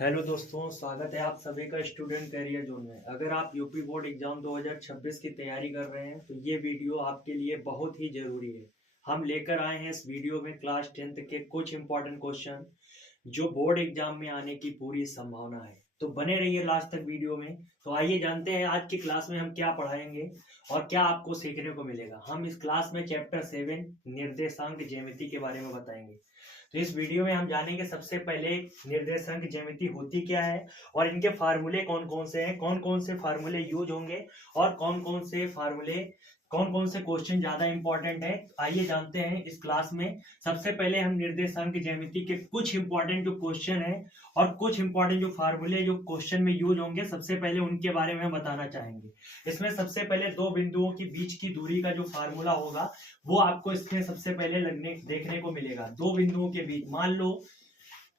Hello दोस्तों, स्वागत है आप सभी का स्टूडेंट कैरियर जोन में। अगर आप यूपी बोर्ड एग्जाम 2026 की तैयारी कर रहे हैं तो ये वीडियो आपके लिए बहुत ही जरूरी है। हम लेकर आए हैं इस वीडियो में क्लास 10th के कुछ इंपॉर्टेंट क्वेश्चन जो बोर्ड एग्जाम में आने की पूरी संभावना है। तो बने रहिए लास्ट तक वीडियो में। तो आइए जानते हैं आज की क्लास में हम क्या पढ़ाएंगे और क्या आपको सीखने को मिलेगा। हम इस क्लास में चैप्टर 7 निर्देशांक ज्यामिति के बारे में बताएंगे। तो इस वीडियो में हम जानेंगे सबसे पहले निर्देशांक ज्यामिति होती क्या है और इनके फार्मूले कौन कौन से हैं, कौन कौन से फार्मूले यूज होंगे और कौन कौन से क्वेश्चन ज्यादा इंपॉर्टेंट है। आइए जानते हैं इस क्लास में। सबसे पहले हम निर्देशांक ज्यामिति के कुछ इंपॉर्टेंट जो क्वेश्चन है और कुछ इंपॉर्टेंट जो फार्मूले जो क्वेश्चन में यूज होंगे, सबसे पहले उनके बारे में हम बताना चाहेंगे। इसमें सबसे पहले दो बिंदुओं के बीच की दूरी का जो फार्मूला होगा वो आपको इसमें सबसे पहले देखने को मिलेगा। दो बिंदुओं के बीच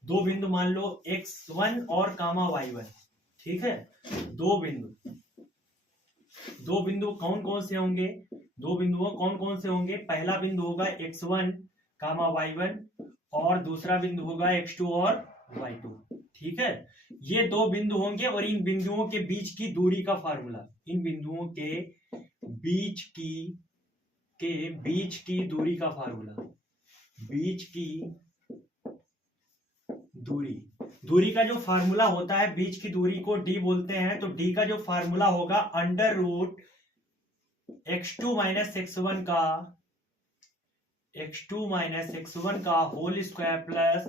दो बिंदु मान लो x1 और कामा y1, ठीक है। दो बिंदु कौन कौन से होंगे, कौन कौन से होंगे। पहला बिंदु होगा x1 कामा y1 और दूसरा बिंदु होगा x2 और y2, ठीक है। ये दो बिंदु होंगे और इन बिंदुओं के बीच की दूरी का फार्मूला, इन बिंदुओं के बीच की दूरी का फार्मूला, बीच की दूरी का जो फार्मूला होता है, बीच की दूरी को d बोलते हैं। तो d का जो फार्मूला होगा under root x2 minus x1 का whole square plus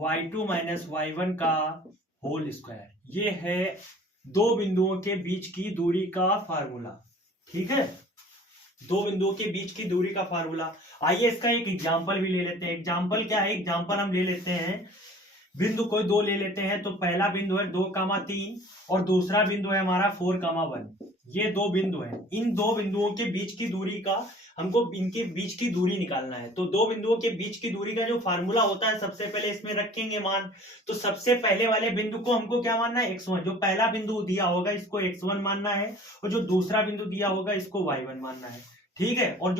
y2 minus y1 का होल स्क्वायर। ये है दो बिंदुओं के बीच की दूरी का फार्मूला, ठीक है। दो बिंदुओं के बीच की दूरी का फार्मूला। आइए इसका एक एग्जांपल भी ले लेते हैं। एग्जांपल क्या है, एग्जांपल हम ले लेते हैं, बिंदु कोई दो ले लेते हैं। तो पहला बिंदु है 2,3 और दूसरा बिंदु है हमारा 4,1। ये दो बिंदु हैं। इन दो बिंदुओं के बीच की दूरी का हमको इनके बीच की दूरी निकालना है। तो दो बिंदुओं के बीच की दूरी का जो फार्मूला होता है, सबसे पहले इसमें रखेंगे मान। तो सबसे पहले वाले बिंदु को हमको क्या मानना है, x1। जो पहला बिंदु दिया होगा इसको x1 मानना है और जो दूसरा बिंदु दिया होगा इसको y1 मानना है, ठीक है। और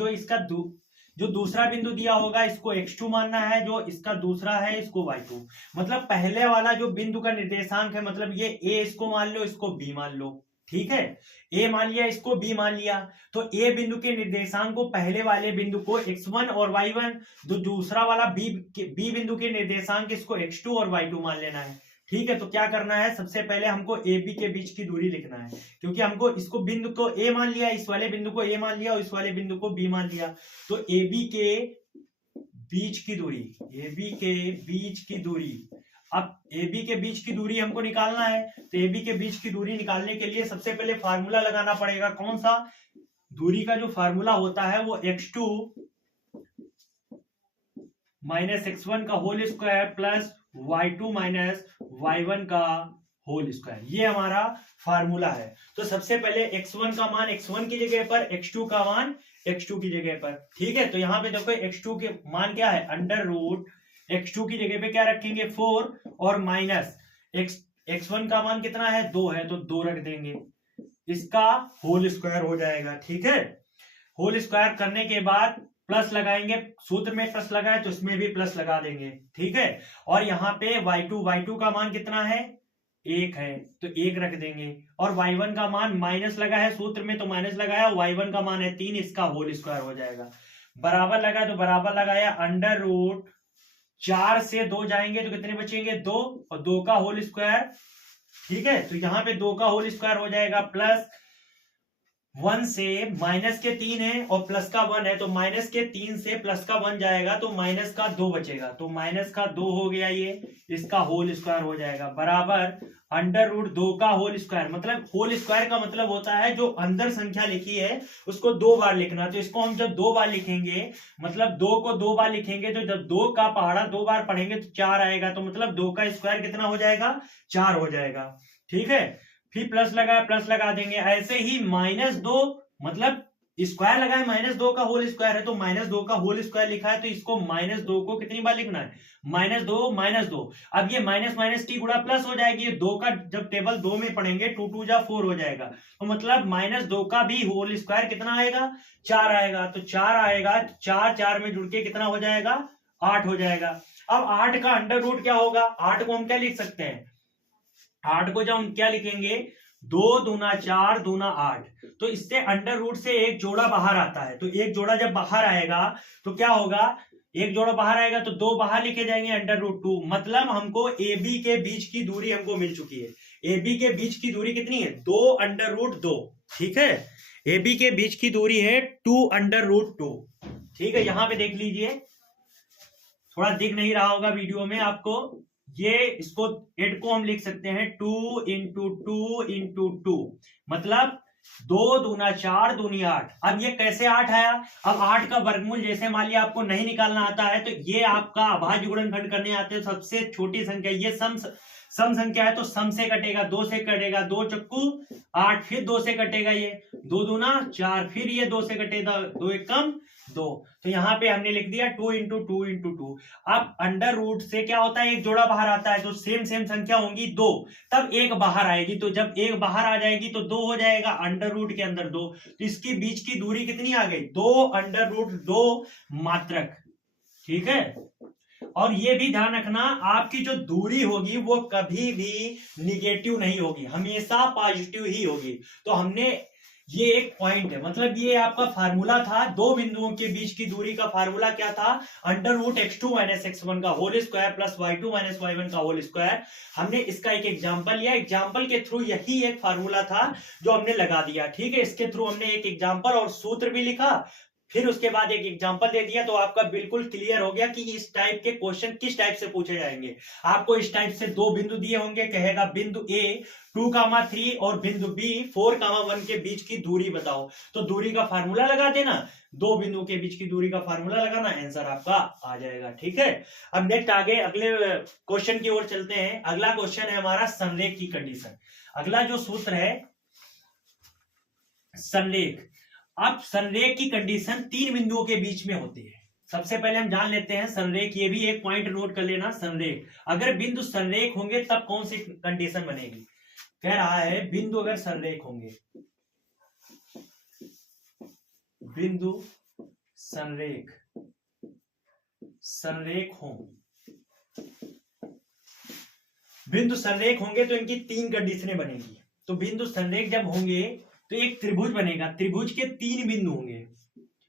जो दूसरा बिंदु दिया होगा इसको x2 मानना है, जो इसका दूसरा है इसको y2। मतलब पहले वाला जो बिंदु का निर्देशांक है, मतलब ये a इसको मान लो, इसको b मान लो, ठीक है। a मान लिया, इसको b मान लिया। तो a बिंदु के निर्देशांक को, पहले वाले बिंदु को x1 और y1, तो दूसरा वाला b बिंदु के निर्देशांक इसको x2 और y2 मान लेना है, ठीक है। तो क्या करना है, सबसे पहले हमको ए बी के बीच की दूरी लिखना है, क्योंकि हमको इसको बिंदु को ए मान लिया, इस वाले बिंदु को ए मान लिया और इस वाले बिंदु को बी मान लिया। तो ए बी के बीच की दूरी, अब ए बी के बीच की दूरी हमको निकालना है। तो ए बी के बीच की दूरी निकालने के लिए सबसे पहले फार्मूला लगाना पड़ेगा। कौन सा, दूरी का जो फार्मूला होता है वो x2 माइनस x1 का whole square plus y2 minus y1 का होल स्क्वायर, ये हमारा फार्मूला है। तो सबसे पहले x1 का मान x1 की जगह पर, x2 का मान x2 की जगह पर, ठीक है। तो यहाँ पे देखो x2 के मान क्या है, अंडर रूट x2 की जगह पे क्या रखेंगे 4 और माइनस x1 का मान कितना है 2 है, तो 2 रख देंगे, इसका होल स्क्वायर हो जाएगा, ठीक है। होल स्क्वायर करने के बाद प्लस लगाएंगे, सूत्र में प्लस लगाए तो इसमें भी प्लस लगा देंगे, ठीक है। और यहाँ पे y2 का मान कितना है 1 है, तो 1 रख देंगे। और y1 का मान माइनस लगा है सूत्र में, तो माइनस लगाया, y1 का मान है 3, इसका होल स्क्वायर हो जाएगा। बराबर लगा तो बराबर लगाया, अंडर रूट 4 से 2 जाएंगे तो कितने बचेंगे 2 और 2 का होल स्क्वायर, ठीक है। तो यहाँ पे 2 का होल स्क्वायर हो जाएगा प्लस 1 से माइनस के 3 है और प्लस का 1 है, तो माइनस के 3 से प्लस का 1 जाएगा तो माइनस का 2 बचेगा, तो माइनस का 2 हो गया, ये इसका होल स्क्वायर हो जाएगा बराबर अंडर रूट 2 का होल स्क्वायर। मतलब होल स्क्वायर का मतलब होता है जो अंदर संख्या लिखी है उसको 2 बार लिखना। तो इसको हम जब 2 बार लिखेंगे, मतलब 2 को 2 बार लिखेंगे, तो जब 2 का पहाड़ा 2 बार पढ़ेंगे तो 4 आएगा, तो मतलब 2 का स्क्वायर कितना हो जाएगा 4 हो जाएगा, ठीक है। फिर प्लस लगाया, प्लस लगा देंगे। ऐसे ही -2, मतलब स्क्वायर लगा है, -2 का होल स्क्वायर है, तो -2 का होल स्क्वायर लिखा है, तो इसको -2 को कितनी बार लिखना है -2। अब ये माइनस माइनस टी गुणा प्लस हो जाएगी, 2 का जब टेबल 2 में पढ़ेंगे 2 2 जा 4 हो जाएगा, तो मतलब -2 का भी होल स्क्वायर कितना आएगा 4 आएगा। तो 4 आएगा, 4 4 में जुड़ के कितना हो जाएगा 8 हो जाएगा। अब 8 का अंडर रूट क्या होगा, 8 को हम क्या लिख सकते हैं 8 को जब हम क्या लिखेंगे, 2 दूना 4 दूना 8, तो इससे अंडर रूट से एक जोड़ा बाहर आता है। तो एक जोड़ा जब बाहर आएगा तो क्या होगा, एक जोड़ा बाहर आएगा तो 2 बाहर लिखे जाएंगे अंडर रूट 2। मतलब हमको ए बी के बीच की दूरी हमको मिल चुकी है। ए बी के बीच की दूरी कितनी है, 2 अंडर रूट 2। ठीक है, ए बी के बीच की दूरी है 2 अंडर रूट 2। ठीक है, यहां पे देख लीजिए, थोड़ा दिख नहीं रहा होगा वीडियो में आपको, ये इसको एड को हम लिख सकते हैं 2 इंटू 2 इंटू 2, मतलब 2 दूना 4 दूनी 8। अब ये कैसे 8 आया, अब 8 का वर्गमूल जैसे मान लिया आपको नहीं निकालना आता है तो ये आपका अभाज्य गुणनखंड करने आते हैं, सबसे छोटी संख्या ये सम संख्या है तो सम से कटेगा, 2 से कटेगा, 2 चक्कू 8, फिर 2 से कटेगा, ये 2 दूना 4, फिर ये 2 से कटेगा, 2 एक कम 2। तो यहाँ पे हमने लिख दिया 2 इंटू 2 इंटू 2। अब अंडर रूट से क्या होता है, एक जोड़ा बाहर आता है तो सेम संख्या होंगी 2, तब एक बाहर आएगी, तो जब एक बाहर आ जाएगी तो 2 हो जाएगा अंडर रूट के अंदर 2, तो इसकी बीच की दूरी कितनी आ गई, 2 अंडर रूट 2 मात्रक। ठीक है, और ये भी ध्यान रखना, आपकी जो दूरी होगी वो कभी भी निगेटिव नहीं होगी, हमेशा पॉजिटिव ही होगी। तो हमने ये एक पॉइंट है, मतलब ये आपका फार्मूला था, दो बिंदुओं के बीच की दूरी का फार्मूला क्या था, under root x2 minus x1 का whole square plus y2 minus y1 का होल स्क्वायर। हमने इसका एक एग्जांपल लिया, एग्जांपल के थ्रू यही एक फार्मूला था जो हमने लगा दिया। ठीक है, इसके थ्रू हमने एक एग्जांपल और सूत्र भी लिखा, फिर उसके बाद एक एग्जांपल दे दिया, तो आपका बिल्कुल क्लियर हो गया कि इस टाइप के क्वेश्चन किस टाइप से पूछे जाएंगे। आपको इस टाइप से दो बिंदु दिए होंगे, कहेगा बिंदु ए 2,3 और बिंदु बी 4,1 के बीच की दूरी बताओ, तो दूरी का फार्मूला लगा देना, दो बिंदुओं के बीच की दूरी का फार्मूला लगाना, आंसर आपका आ जाएगा। ठीक है, अब नेक्स्ट आगे अगले क्वेश्चन की ओर चलते हैं। अगला क्वेश्चन है हमारा संरेख की कंडीशन। अगला जो सूत्र है संरेख। अब संरेख की कंडीशन तीन बिंदुओं के बीच में होती है। सबसे पहले हम जान लेते हैं संरेख, ये भी एक पॉइंट नोट कर लेना, संरेख अगर बिंदु संरेख होंगे तब कौन सी कंडीशन बनेगी। कह रहा है बिंदु अगर संरेख होंगे, बिंदु संरेख हो, बिंदु संरेख होंगे तो इनकी तीन कंडीशनें बनेगी। तो बिंदु संरेख जब होंगे तो एक त्रिभुज बनेगा, त्रिभुज के तीन बिंदु होंगे।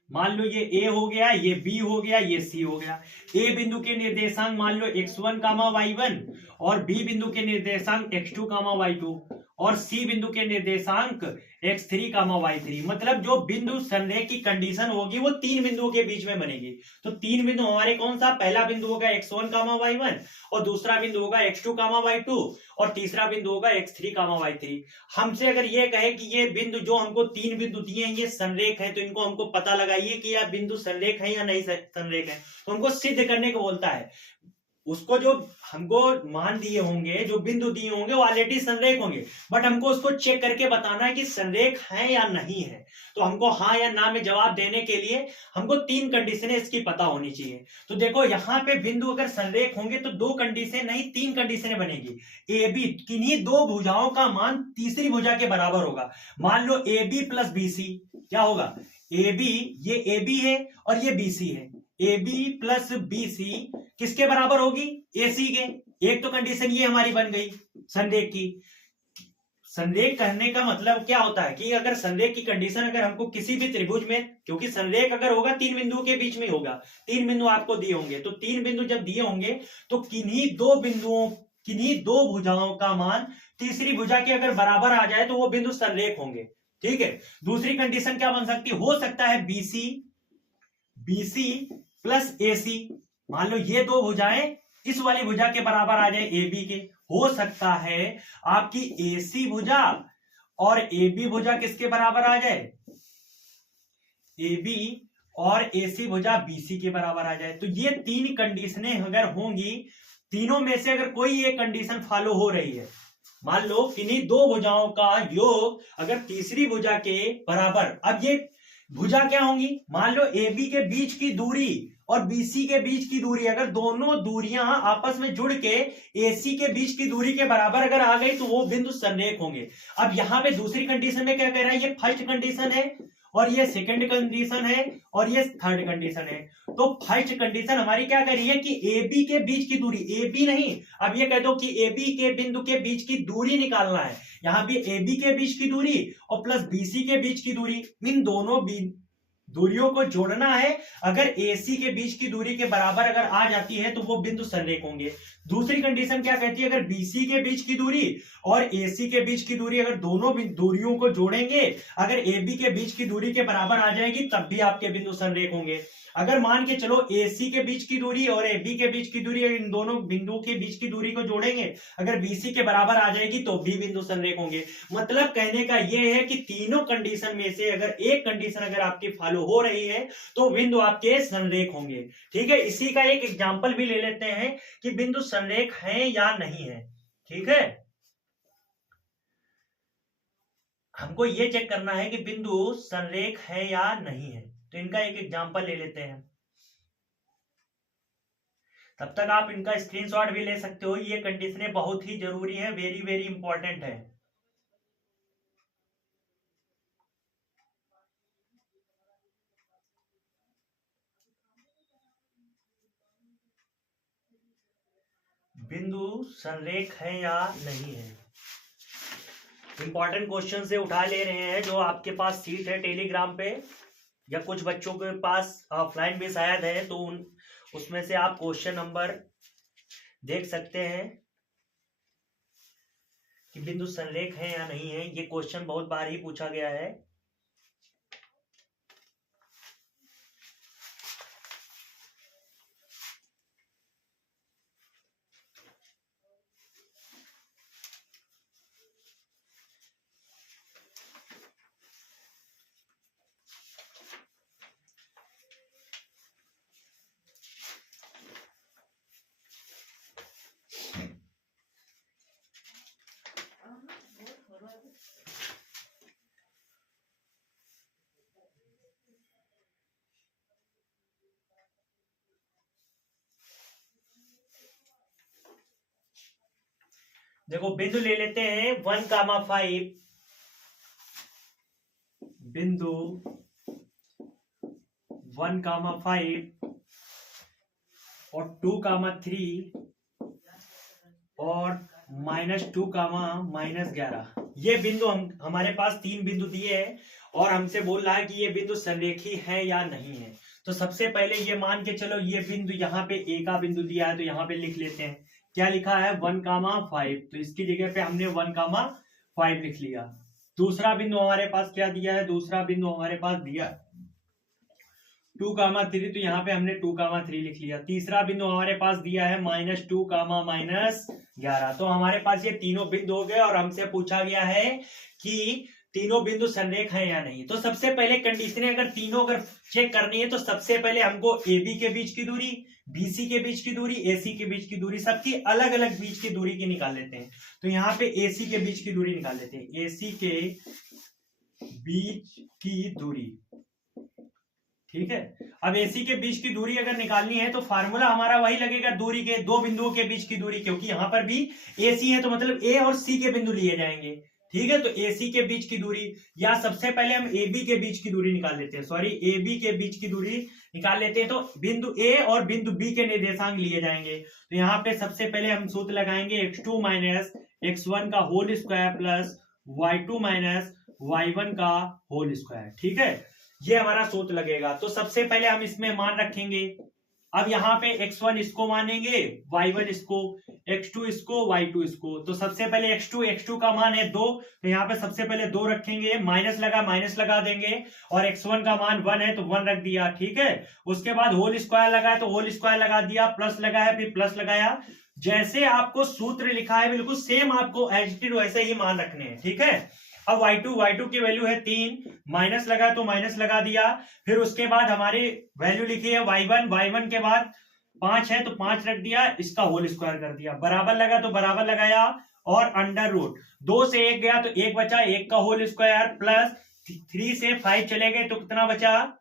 मान लो ये ए हो गया, ये बी हो गया, ये सी हो गया। ए बिंदु के निर्देशांक मान लो x1, y1 और बी बिंदु के निर्देशांक x2, y2 और सी बिंदु के निर्देशांक x3, y3। मतलब जो बिंदु संरेख की कंडीशन होगी वो तीन बिंदुओं के बीच में बनेगी। तो तीन बिंदु हमारे कौन सा, पहला बिंदु होगा x1, y1 और दूसरा बिंदु होगा x2, y2 और तीसरा बिंदु होगा x3, y3। हमसे अगर ये कहे कि ये बिंदु जो हमको तीन बिंदु दिए हैं ये संरेख है, तो इनको हमको पता लगाइए कि यह बिंदु संरेख है या नहीं संरेख है। तो हमको सिद्ध करने को बोलता है। उसको जो हमको मान दिए होंगे, जो बिंदु दिए होंगे वो ऑलरेडी संरेख होंगे, बट हमको उसको चेक करके बताना है कि संरेख है या नहीं है। तो हमको हाँ या ना में जवाब देने के लिए हमको तीन कंडीशनें इसकी पता होनी चाहिए। तो देखो यहाँ पे बिंदु अगर संरेख होंगे तो दो कंडीशन नहीं तीन कंडीशनें बनेगी। ए बी, किन्हीं दो भुजाओं का मान तीसरी भुजा के बराबर होगा। मान लो A B plus B C, क्या होगा, ए बी, ये ए बी है और ये बी सी है, A B plus B C किसके बराबर होगी, ए सी के। एक तो कंडीशन ये हमारी बन गई संरेख की। संरेख कहने का मतलब क्या होता है कि अगर संरेख की कंडीशन अगर हमको किसी भी त्रिभुज में, क्योंकि संरेख अगर होगा तीन बिंदुओं के बीच में होगा, तीन बिंदु आपको दिए होंगे, तो तीन बिंदु जब दिए होंगे तो किन्हीं दो बिंदुओं, किन्हीं दो भुजाओं का मान तीसरी भुजा के अगर बराबर आ जाए तो वो बिंदु संरेख होंगे। ठीक है, दूसरी कंडीशन क्या बन सकती है, हो सकता है बीसी प्लस एसी। मान लो ये दो भुजाएं इस वाली भुजा के बराबर आ जाए ए बी के। हो सकता है आपकी एसी भुजा और ए बी भुजा किसके बराबर आ जाए, ए बी और एसी भुजा बीसी के बराबर आ जाए। तो ये तीन कंडीशनें अगर होंगी, तीनों में से अगर कोई एक कंडीशन फॉलो हो रही है, मान लो किन्हीं दो भुजाओं का योग अगर तीसरी भुजा के बराबर, अब ये भुजा क्या होंगी, मान लो ए बी के बीच की दूरी और बीसी के बीच की दूरी, अगर दोनों दूरियां आपस में जुड़ के एसी के बीच की दूरी के बराबर अगर आ गई तो वो बिंदु संरेख होंगे। अब यहां पे दूसरी कंडीशन में क्या कह रहा है, ये फर्स्ट कंडीशन है और ये सेकंड कंडीशन है और ये थर्ड कंडीशन है। तो फर्स्ट कंडीशन हमारी क्या करी है कि ए बी के बीच की दूरी, ए बी नहीं, अब ये कह दो कि ए बी के बिंदु के बीच की दूरी निकालना है। यहां भी ए बी के बीच की दूरी और प्लस बी सी के बीच की दूरी, इन दोनों दूरियों को जोड़ना है। अगर AC के बीच की दूरी के बराबर अगर आ जाती है तो वो बिंदु संरेख होंगे। दूसरी कंडीशन क्या कहती है, अगर BC के बीच की दूरी और AC के बीच की दूरी, अगर दोनों दूरियों को जोड़ेंगे, अगर AB के बीच की दूरी के बराबर आ जाएगी तब भी आपके बिंदु संरेख होंगे। अगर मान के चलो AC के बीच की दूरी और AB के बीच की दूरी, इन दोनों बिंदुओं के बीच की दूरी को जोड़ेंगे, अगर BC के बराबर आ जाएगी तो भी बिंदु संरेख होंगे। मतलब कहने का यह है कि तीनों कंडीशन में से अगर एक कंडीशन अगर आपकी फॉलो हो रही है तो बिंदु आपके संरेख होंगे। ठीक है, इसी का एक एग्जाम्पल भी ले लेते हैं कि बिंदु संरेख है या नहीं है। ठीक है, हमको ये चेक करना है कि बिंदु संरेख है या नहीं है, तो इनका एक एग्जाम्पल ले लेते हैं। तब तक आप इनका स्क्रीनशॉट भी ले सकते हो। ये कंडीशनें बहुत ही जरूरी है, वेरी वेरी इंपॉर्टेंट है। बिंदु संरेख है या नहीं है, इंपॉर्टेंट क्वेश्चन से उठा ले रहे हैं। जो आपके पास सीट है टेलीग्राम पे या कुछ बच्चों के पास ऑफलाइन भी शायद है, तो उसमें से आप क्वेश्चन नंबर देख सकते हैं कि बिंदु संरेख है या नहीं है। ये क्वेश्चन बहुत बार ही पूछा गया है। देखो बिंदु ले लेते हैं 1,5, बिंदु 1,5 और 2,3 और -2,-11। ये बिंदु हमारे पास तीन बिंदु दिए हैं और हमसे बोल रहा है कि ये बिंदु संरेखी है या नहीं है। तो सबसे पहले ये मान के चलो, ये बिंदु यहाँ पे ए का बिंदु दिया है तो यहाँ पे लिख लेते हैं। क्या लिखा है 1,5, तो इसकी जगह पे हमने 1,5 लिख लिया। दूसरा बिंदु हमारे पास क्या दिया है, दूसरा बिंदु हमारे पास दिया 2,3, तो यहाँ पे हमने 2,3 लिख लिया। तीसरा बिंदु हमारे पास दिया है -2,-11। तो हमारे पास ये तीनों बिंदु हो गए और हमसे पूछा गया है कि तीनों बिंदु संरेख है या नहीं। तो सबसे पहले कंडीशनें अगर तीनों अगर चेक करनी है तो सबसे पहले हमको AB के बीच की दूरी, BC के बीच की दूरी, AC के बीच की दूरी, सबकी अलग अलग बीच की दूरी की निकाल लेते हैं। तो यहाँ पे AC के बीच की दूरी निकाल लेते हैं। AC के बीच की दूरी, ठीक है। अब AC के बीच की दूरी अगर निकालनी है तो फार्मूला हमारा वही लगेगा, दूरी के दो बिंदुओं के बीच की दूरी, क्योंकि यहां पर भी AC है तो मतलब A और C के बिंदु लिए जाएंगे। ठीक है, तो AC के बीच की दूरी, या सबसे पहले हम AB के बीच की दूरी निकाल लेते हैं, सॉरी AB के बीच की दूरी निकाल लेते हैं। तो बिंदु A और बिंदु B के निर्देशांक लिए जाएंगे। तो यहाँ पे सबसे पहले हम सूत्र लगाएंगे x2 - x1 का whole square plus y2 - y1 का होल स्क्वायर। ठीक है, ये हमारा सूत्र लगेगा। तो सबसे पहले हम इसमें मान रखेंगे। अब यहाँ पे x1 इसको मानेंगे, y1 इसको, x2 इसको, y2 इसको। तो सबसे पहले x2 का मान है 2, तो यहाँ पे सबसे पहले 2 रखेंगे, माइनस लगा देंगे, और x1 का मान 1 है तो 1 रख दिया। ठीक है, उसके बाद होल स्क्वायर लगा है तो होल स्क्वायर लगा दिया, प्लस लगा है फिर प्लस लगाया। जैसे आपको सूत्र लिखा है बिल्कुल सेम आपको एज इट इज वैसे ही मान रखने हैं। ठीक है, अब y2 की वैल्यू है 3, माइनस लगा तो माइनस लगा दिया। फिर उसके बाद हमारी वैल्यू लिखी है y1 के बाद 5 है तो 5 रख दिया, इसका होल स्क्वायर कर दिया। बराबर लगा तो बराबर लगाया और अंडर रूट 2 से 1 गया तो 1 बचा, 1 का होल स्क्वायर प्लस 3 से 5 चले गए तो कितना बचा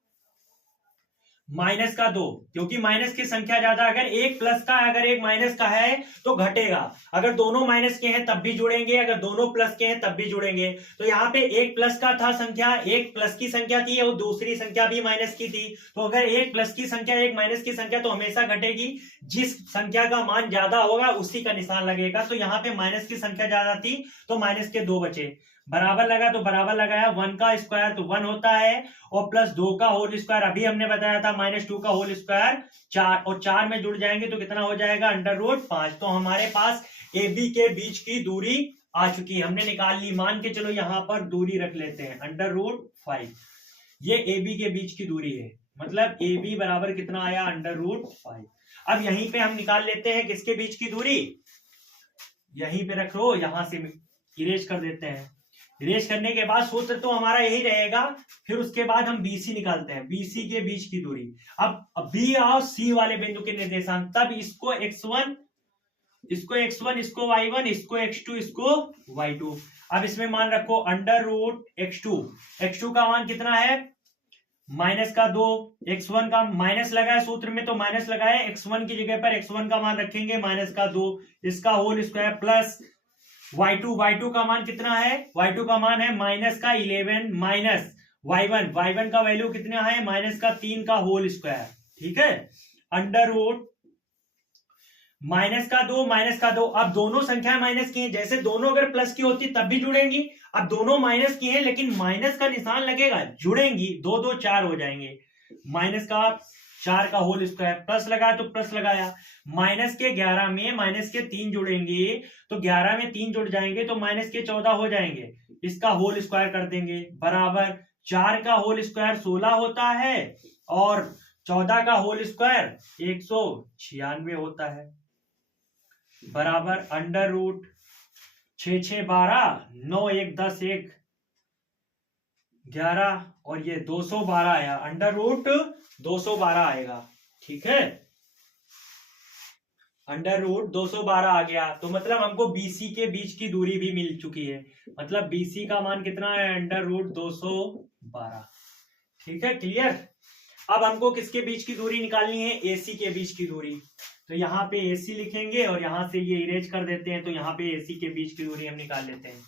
माइनस का 2, क्योंकि माइनस की संख्या ज्यादा, अगर एक प्लस का अगर एक माइनस का है तो घटेगा, अगर दोनों माइनस के हैं तब भी जुड़ेंगे, अगर दोनों प्लस के हैं तब भी जुड़ेंगे। तो यहाँ पे एक प्लस का था संख्या, एक प्लस की संख्या थी और दूसरी संख्या भी माइनस की थी, तो अगर एक प्लस की संख्या एक माइनस की संख्या तो हमेशा घटेगी, जिस संख्या का मान ज्यादा होगा उसी का निशान लगेगा। तो यहाँ पे माइनस की संख्या ज्यादा थी तो माइनस के 2 बचे, बराबर लगा तो बराबर लगाया, 1 का स्क्वायर तो 1 होता है और प्लस 2 का होल स्क्वायर अभी हमने बताया था -2 का होल स्क्वायर 4, और 4 में जुड़ जाएंगे तो कितना हो जाएगा √5। तो हमारे पास ए बी के बीच की दूरी आ चुकी है, हमने निकाल ली। मान के चलो यहाँ पर दूरी रख लेते हैं √5, ये ए बी के बीच की दूरी है, मतलब ए बी बराबर कितना आया √5। अब यहीं पे हम निकाल लेते हैं किसके बीच की दूरी, यहीं पे रख लो, यहां से इरेज कर देते हैं। इरेज करने के बाद सूत्र तो हमारा यही रहेगा, फिर उसके बाद हम BC निकालते हैं, BC के बीच की दूरी। अब B और C वाले बिंदु के निर्देशांक, तब इसको x1, इसको x1, इसको y1, इसको x2, इसको y2। अब इसमें मान रखो √x2, x2 का मान कितना है -2, x1 का माइनस लगाया सूत्र में तो माइनस लगाया, x1 की जगह पर x1 का मान रखेंगे -2, इसका होल स्क्वायर प्लस y2 का मान कितना है, y2 का मान है -11 माइनस y1 का वैल्यू कितना है -3 का होल स्क्वायर, ठीक है, -2 अब दोनों संख्या माइनस की हैं, जैसे दोनों अगर प्लस की होती तब भी जुड़ेंगी, अब दोनों माइनस की हैं लेकिन माइनस का निशान लगेगा, जुड़ेंगी, 2 2 4 हो जाएंगे, -4 का होल स्क्वायर, प्लस लगाया तो प्लस लगाया, -11 में -3 जुड़ेंगे तो 11 में 3 जुड़ जाएंगे तो -14 हो जाएंगे, इसका होल स्क्वायर कर देंगे, बराबर 4 का होल स्क्वायर 16 होता है और 14 का होल स्क्वायर 196 होता है, बराबर √6 6 12 9 1 10 1 11 और ये 212 आया, √212 आएगा, ठीक है, √212 आ गया। तो मतलब हमको BC के बीच की दूरी भी मिल चुकी है, मतलब BC का मान कितना है √212, ठीक है, क्लियर। अब हमको किसके बीच की दूरी निकालनी है, AC के बीच की दूरी, तो यहाँ पे AC लिखेंगे और यहां से ये इरेज कर देते हैं, तो यहाँ पे AC के बीच की दूरी हम निकाल लेते हैं,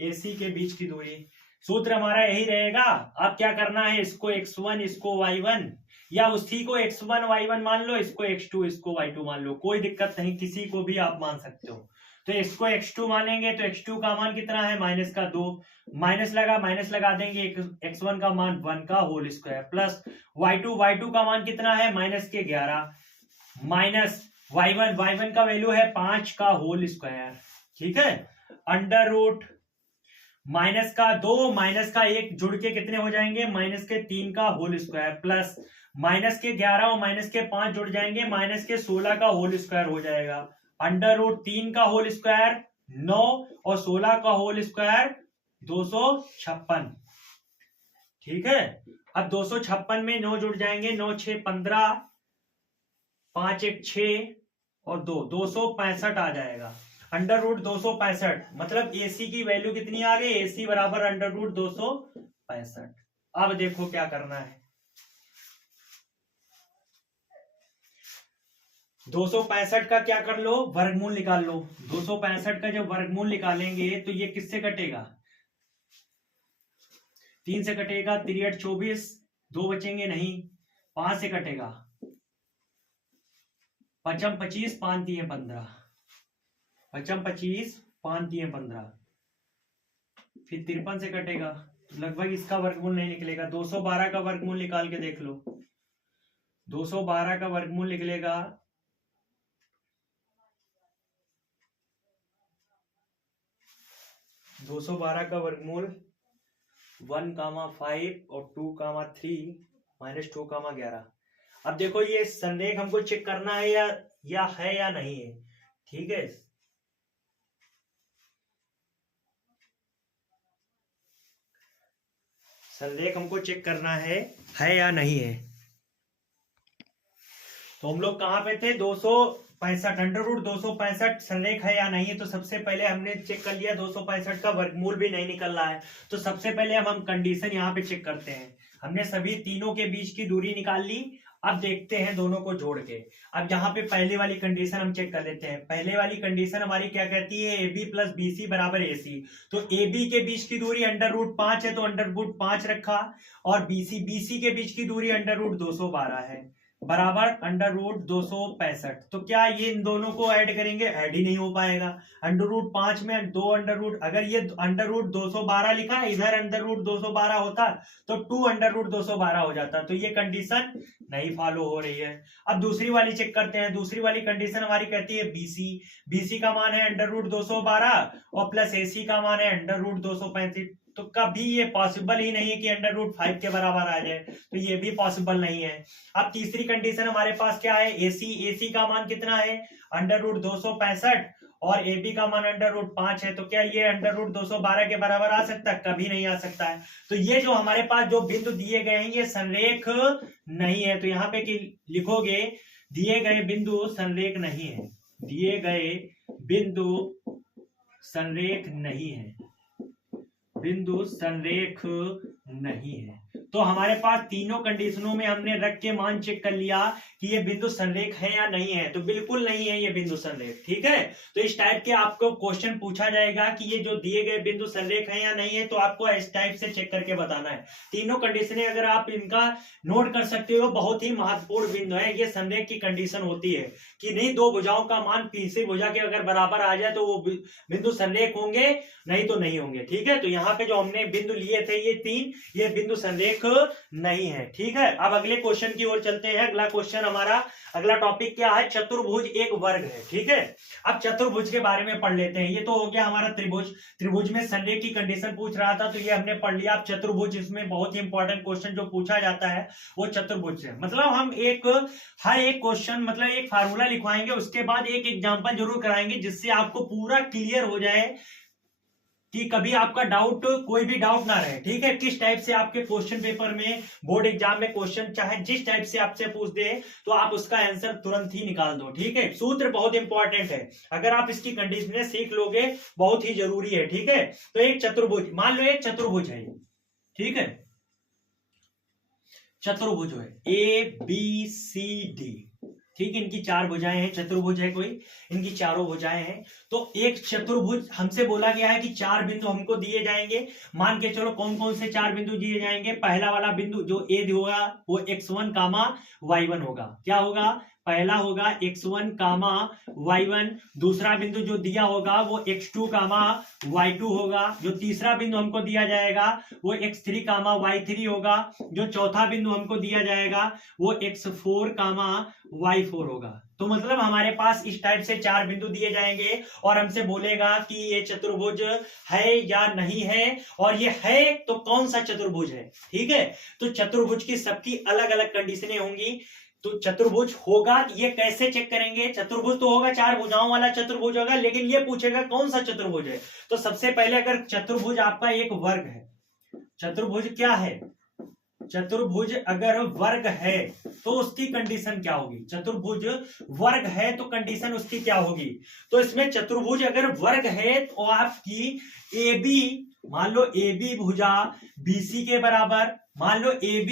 AC के बीच की दूरी, सूत्र हमारा यही रहेगा। अब क्या करना है, इसको x1, इसको y1, या उसी को x1 y1 मान लो, इसको x2, इसको y2 मान लो, कोई दिक्कत नहीं, किसी को भी आप मान सकते हो। तो इसको x2 मानेंगे तो x2 का मान कितना है -2, माइनस लगा देंगे, x1 का मान 1 का होल स्क्वायर प्लस y2 का मान कितना है -11 माइनस y1 का वैल्यू है 5 का होल स्क्वायर, ठीक है, -2 -1 जुड़ के कितने हो जाएंगे -3 का होल स्क्वायर प्लस -11 और -5 जुड़ जाएंगे -16 का होल स्क्वायर हो जाएगा, √3 का होल स्क्वायर 9 और 16 का होल स्क्वायर 256, ठीक है। अब 256 में 9 जुड़ जाएंगे, 9 6 15, 5 1 6 और 2 265 आ जाएगा, √265, मतलब AC की वैल्यू कितनी आ गई, AC बराबर √265। अब देखो क्या करना है, 265 का क्या कर लो, वर्गमूल निकाल लो, 265 का जब वर्गमूल निकालेंगे तो ये किससे कटेगा, 3 से कटेगा, 3 8 24, 2 बचेंगे नहीं, 5 से कटेगा, 5 25, 5 3 15, 5 25, 5 3 15, फिर 53 से कटेगा, तो लगभग इसका वर्गमूल नहीं निकलेगा, 212 का वर्गमूल निकाल के देख लो, 212 का वर्गमूल निकलेगा 212 का वर्गमूल 1,5 और 2,3 -2,11। अब देखो ये संरेख हमको चेक करना है या है या नहीं है, ठीक है, संरेख हमको चेक करना है या नहीं है। तो हम लोग कहां पे थे, 265, √265 संरेख है या नहीं है। तो सबसे पहले हमने चेक कर लिया 265 का वर्गमूल भी नहीं निकल रहा है, तो सबसे पहले हम कंडीशन यहाँ पे चेक करते हैं। हमने सभी तीनों के बीच की दूरी निकाल ली। अब देखते हैं दोनों को जोड़ के। अब यहाँ पे पहले वाली कंडीशन हम चेक कर लेते हैं। पहले वाली कंडीशन हमारी क्या कहती है, AB प्लस BC बराबर AC। तो AB के बीच की दूरी √5 है तो √5 रखा, और BC के बीच की दूरी √212 है बराबर √265। तो क्या ये इन दोनों को ऐड करेंगे, ऐड ही नहीं हो पाएगा। √5 में दो अगर ये √212 लिखा है, इधर √212 होता तो 2 √212 हो जाता। तो ये कंडीशन नहीं फॉलो हो रही है। अब दूसरी वाली चेक करते हैं। दूसरी वाली कंडीशन हमारी कहती है BC का मान है √212 और प्लस AC का मान है √235। तो कभी ये पॉसिबल ही नहीं है कि √5 के बराबर आ जाए, तो ये भी पॉसिबल नहीं है। अब तीसरी कंडीशन हमारे पास क्या है, AC का मान कितना है √265 और AB का मान √5 है। तो क्या ये √212 के बराबर आ सकता है, कभी नहीं आ सकता है। तो ये जो हमारे पास जो बिंदु दिए गए हैं ये संरेख नहीं है। तो यहाँ पे लिखोगे दिए गए बिंदु संरेख नहीं है, दिए गए बिंदु संरेख नहीं है, बिंदु संरेख नहीं है। तो हमारे पास तीनों कंडीशनों में हमने रख के मान चेक कर लिया कि ये बिंदु संरेख है या नहीं है। तो बिल्कुल नहीं है ये बिंदु संरेख, ठीक है। तो इस टाइप के आपको क्वेश्चन पूछा जाएगा कि ये जो दिए गए बिंदु संरेख है या नहीं है, तो आपको इस टाइप से चेक करके बताना है। तीनों कंडीशनें अगर आप इनका नोट कर सकते हो, बहुत ही महत्वपूर्ण बिंदु है। ये संरेख की कंडीशन होती है कि नहीं दो भुजाओं का मान तीसरी भुजा के अगर बराबर आ जाए तो वो बिंदु संरेख होंगे, नहीं तो नहीं होंगे, ठीक है। तो यहाँ पे जो हमने बिंदु लिए थे ये 3, ये बिंदु संरेख नहीं है, ठीक है। अब अगले क्वेश्चन की ओर चलते हैं। अगला क्वेश्चन हमारा, अगला टॉपिक क्या है, चतुर्भुज एक वर्ग है, ठीक है। अब चतुर्भुज के बारे में पढ़ लेते हैं। ये तो हो गया हमारा त्रिभुज। त्रिभुज में संरेख की कंडीशन पूछ रहा था तो ये हमने पढ़ लिया। अब चतुर्भुज, इसमें बहुत ही इंपॉर्टेंट क्वेश्चन जो पूछा जाता है वो चतुर्भुज से, मतलब हम हर एक क्वेश्चन मतलब एक फार्मूला लिखवाएंगे, उसके बाद एक एग्जांपल जरूर कराएंगे जिससे आपको पूरा क्लियर हो जाए कि कभी आपका डाउट, कोई भी डाउट ना रहे, ठीक है। किस टाइप से आपके क्वेश्चन पेपर में, बोर्ड एग्जाम में क्वेश्चन चाहे जिस टाइप से आपसे पूछ दे तो आप उसका आंसर तुरंत ही निकाल दो, ठीक है। सूत्र बहुत इंपॉर्टेंट है, अगर आप इसकी कंडीशनें सीख लोगे बहुत ही जरूरी है, ठीक है। तो एक चतुर्भुज, मान लो एक चतुर्भुज है, ठीक है। चतुर्भुज है ABCD, ठीक, इनकी 4 भुजाएं हैं। चतुर्भुज है कोई, इनकी चारों भुजाएं हैं। तो एक चतुर्भुज हमसे बोला गया है कि 4 बिंदु हमको दिए जाएंगे। मान के चलो कौन कौन से 4 बिंदु दिए जाएंगे। पहला वाला बिंदु जो A होगा वो x1, y1 होगा। क्या होगा, पहला होगा x1, y1। दूसरा बिंदु जो दिया होगा वो x2, y2 होगा। जो तीसरा बिंदु हमको दिया जाएगा वो x3, y3 होगा। जो चौथा बिंदु हमको दिया जाएगा वो x4, y4 होगा। तो मतलब हमारे पास इस टाइप से 4 बिंदु दिए जाएंगे और हमसे बोलेगा कि ये चतुर्भुज है या नहीं है, और ये है तो कौन सा चतुर्भुज है, ठीक है। तो चतुर्भुज की सबकी अलग अलग कंडीशनें होंगी। तो चतुर्भुज होगा, ये कैसे चेक करेंगे। चतुर्भुज तो होगा, 4 भुजाओं वाला चतुर्भुज होगा, लेकिन ये पूछेगा कौन सा चतुर्भुज है। तो सबसे पहले अगर चतुर्भुज आपका एक वर्ग है, चतुर्भुज क्या है, चतुर्भुज अगर वर्ग है तो उसकी कंडीशन क्या होगी। चतुर्भुज वर्ग है तो कंडीशन उसकी क्या होगी। तो इसमें चतुर्भुज अगर वर्ग है तो आपकी AB, मान लो AB भुजा BC के बराबर, मान लो AB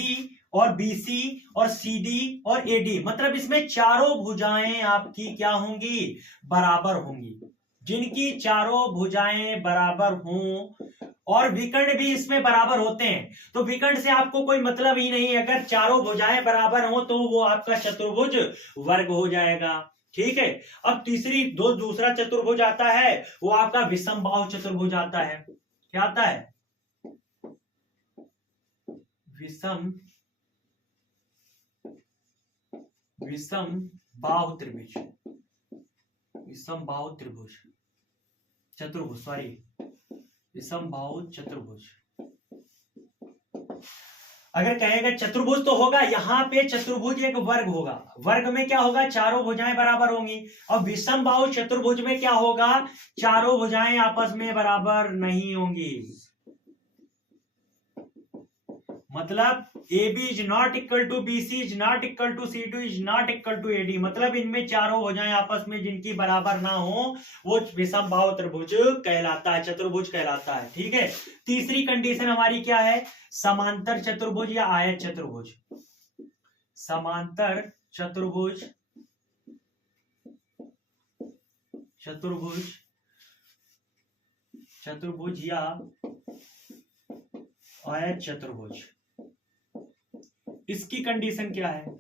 और BC और CD और AD, मतलब इसमें चारों भुजाएं आपकी क्या होंगी, बराबर होंगी। जिनकी चारों भुजाएं बराबर हों और विकर्ण भी इसमें बराबर होते हैं, तो विकर्ण से आपको कोई मतलब ही नहीं। अगर चारों भुजाएं बराबर हो तो वो आपका चतुर्भुज वर्ग हो जाएगा, ठीक है। अब दूसरा चतुर्भुज आता है, वो आपका विषमबाहु चतुर्भुज आता है। क्या आता है, विषमबाहु त्रिभुज, विषमबाहु त्रिभुज, चतुर्भुज, सॉरी, विषमबाहु चतुर्भुज। अगर कहेगा चतुर्भुज तो होगा, यहाँ पे चतुर्भुज एक वर्ग होगा, वर्ग में क्या होगा, चारों भुजाएं बराबर होंगी। और विषमबाहु चतुर्भुज में क्या होगा, चारों भुजाएं आपस में बराबर नहीं होंगी। मतलब A B is not equal to B C is not equal to C to is not equal to A D, मतलब इनमें चारों भुजाएं आपस में जिनकी बराबर ना हो वो विषमबाहु त्रिभुज कहलाता है, चतुर्भुज कहलाता है। ठीक है, तीसरी कंडीशन हमारी क्या है, समांतर चतुर्भुज या आयत चतुर्भुज। समांतर चतुर्भुज, चतुर्भुज, चतुर्भुज या आयत चतुर्भुज, इसकी कंडीशन क्या है?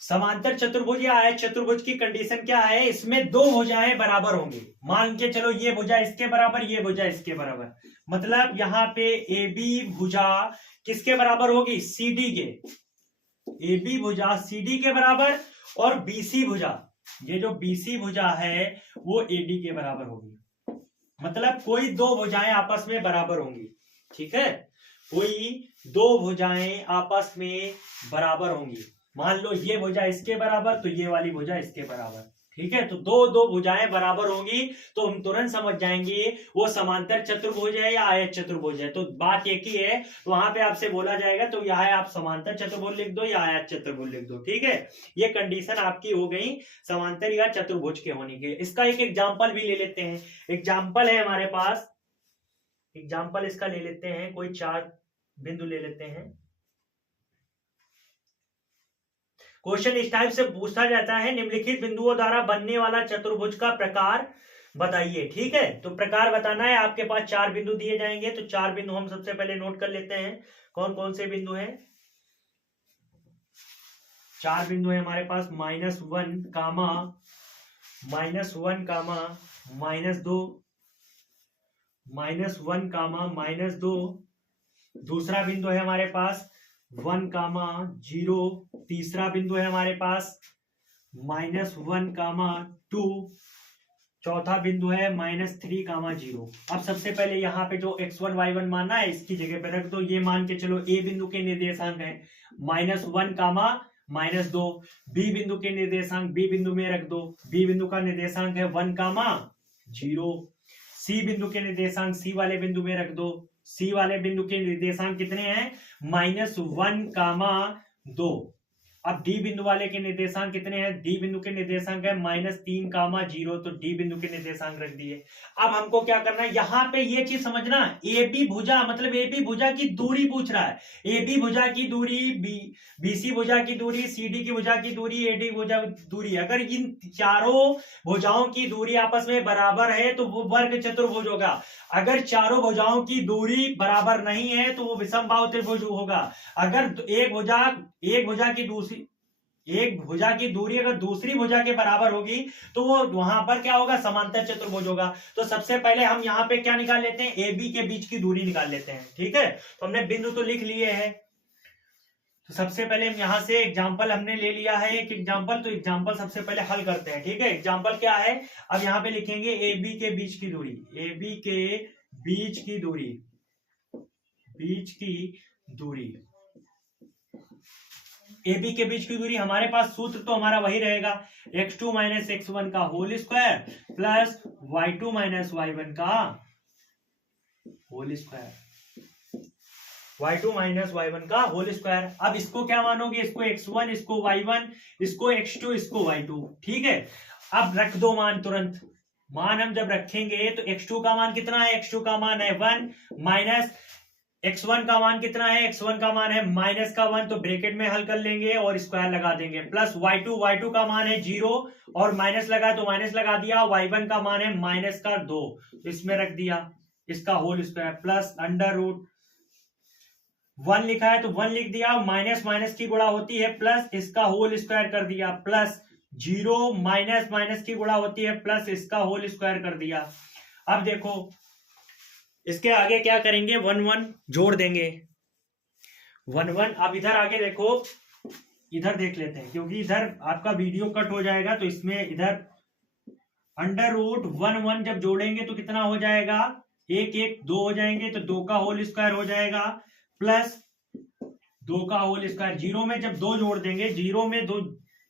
समांतर चतुर्भुज या आयत चतुर्भुज की कंडीशन क्या है? इसमें दो भुजाएं बराबर होंगी। मान के चलो ये भुजा इसके बराबर, ये भुजा इसके बराबर, मतलब यहां पे ए बी भुजा किसके बराबर होगी? सी डी के। ए बी भुजा सी डी के बराबर और बीसी भुजा, ये जो बीसी भुजा है वो ए डी के बराबर होगी। मतलब कोई दो भुजाएं आपस में बराबर होंगी। ठीक है, कोई दो भुजाएं आपस में बराबर होंगी। मान लो ये भुजा इसके बराबर तो ये वाली भुजा इसके बराबर। ठीक है, तो दो दो भुजाएं बराबर होंगी तो हम तुरंत समझ जाएंगे वो समांतर चतुर्भुज है या आयत चतुर्भुज है। तो बात एक ही है, तो वहां पे आपसे बोला जाएगा तो यहाँ आप समांतर चतुर्भुज लिख दो या आयत चतुर्भुज लिख दो। ठीक है, ये कंडीशन आपकी हो गई समांतर या चतुर्भुज के होने के। इसका एक एग्जाम्पल भी ले लेते हैं। एग्जाम्पल है हमारे पास, एग्जाम्पल इसका ले लेते हैं, कोई चार बिंदु ले लेते हैं। क्वेश्चन इस टाइप से पूछा जाता है, निम्नलिखित बिंदुओं द्वारा बनने वाला चतुर्भुज का प्रकार बताइए। ठीक है, तो प्रकार बताना है। आपके पास चार बिंदु दिए जाएंगे, तो चार बिंदु हम सबसे पहले नोट कर लेते हैं। कौन कौन से बिंदु हैं? चार बिंदु है हमारे पास, -1, -1, -2, -1, -2। दूसरा बिंदु है हमारे पास 1, 0। तीसरा बिंदु है हमारे पास -1, 2। चौथा बिंदु है -3, 0। अब सबसे पहले यहाँ पे जो x1 y1 मानना है इसकी जगह पे रख दो। ये मान के चलो ए बिंदु के निर्देशांक है -1, -2। बी बिंदु के निर्देशांक बी बिंदु में रख दो। बी बिंदु का निर्देशांक है 1, 0। सी बिंदु के निर्देशांक सी वाले बिंदु में रख दो। सी वाले बिंदु के निर्देशांक कितने हैं? -1, 2। अब डी बिंदु वाले के निर्देशांक कितने हैं? डी बिंदु के निर्देशांक है -3, 0। तो डी बिंदु के निर्देशांक रख दिए। अब हमको क्या करना है, यहाँ पे ये चीज समझना, ए बी भुजा मतलब ए बी भुजा की दूरी पूछ रहा है। ए बी भुजा की दूरी, बी सी भुजा की दूरी, सी डी की भुजा की दूरी, ए डी भुजा दूरी। अगर इन चारों भुजाओं की दूरी आपस में बराबर है तो वो वर्ग चतुर्भुज होगा। अगर चारों भुजाओं की दूरी बराबर नहीं है तो वो विषमबाहु त्रिभुज होगा। अगर एक भुजा की दूरी अगर दूसरी भुजा के बराबर होगी तो वो वहां पर क्या होगा? समांतर चतुर्भुज होगा। तो सबसे पहले हम यहाँ पे क्या निकाल लेते हैं? ए बी के बीच की दूरी निकाल लेते हैं। ठीक है, तो हमने बिंदु तो लिख लिए हैं। तो सबसे पहले हम यहाँ से एग्जाम्पल हमने ले लिया है एक एग्जाम्पल, तो एग्जाम्पल सबसे पहले हल करते हैं। ठीक है, एग्जाम्पल क्या है? अब यहाँ पे लिखेंगे ए बी के बीच की दूरी, ए बी के बीच की दूरी, बीच की दूरी, ए बी के बीच की दूरी। हमारे पास सूत्र तो हमारा वही रहेगा, x2 - x1 का whole square plus y2 - y1 का होल स्क्वायर, y2 - y1 का होल स्क्वायर। अब इसको क्या मानोगे? इसको x1, इसको y1, इसको x2, इसको y2। ठीक है, अब रख दो मान तुरंत। मान हम जब रखेंगे तो x2 का मान कितना है? x2 का मान है 1 माइनस x1 का मान कितना है? x1 का मान है -1, तो ब्रैकेट में हल कर लेंगे और स्क्वायर लगा देंगे। प्लस y2 का मान है 0 और माइनस लगा तो माइनस लगा दिया। y1 का मान है -2, तो इसमें रख दिया इसका होल स्क्वायर। प्लस √1 लिखा है तो 1 लिख दिया, माइनस माइनस की गुणा होती है प्लस, इसका होल स्क्वायर कर दिया। प्लस 0 माइनस माइनस की गुणा होती है प्लस, इसका होल स्क्वायर कर दिया। अब देखो इसके आगे क्या करेंगे? 1 1 जोड़ देंगे, 1 1। अब इधर आगे देखो, इधर देख लेते हैं क्योंकि इधर आपका वीडियो कट हो जाएगा, तो इसमें इधर √1 1 जब जोड़ेंगे तो कितना हो जाएगा? 1 1 2 हो जाएंगे, तो 2 का होल स्क्वायर हो जाएगा प्लस 2 का होल स्क्वायर। 0 में जब 2 जोड़ देंगे, 0 में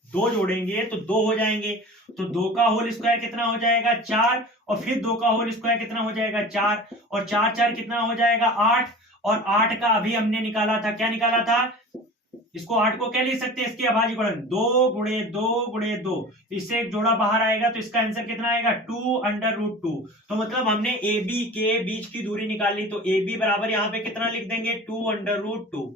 2 जोड़ेंगे तो 2 हो जाएंगे, तो 2 का होल स्क्वायर कितना हो जाएगा? 4, और फिर 2 का होल स्क्वायर कितना हो जाएगा? 4, और 4 4 कितना हो जाएगा? 8, और 8 का अभी हमने निकाला था, क्या निकाला था, इसको 8 को क्या लिख सकते हैं, इसकी अभाज्य गुणन 2 गुणे 2 गुणे 2, इससे एक जोड़ा बाहर आएगा तो इसका आंसर कितना आएगा 2√2। तो मतलब हमने ए बी के बीच की दूरी निकाल ली, तो ए बी बराबर यहाँ पे कितना लिख देंगे 2√2।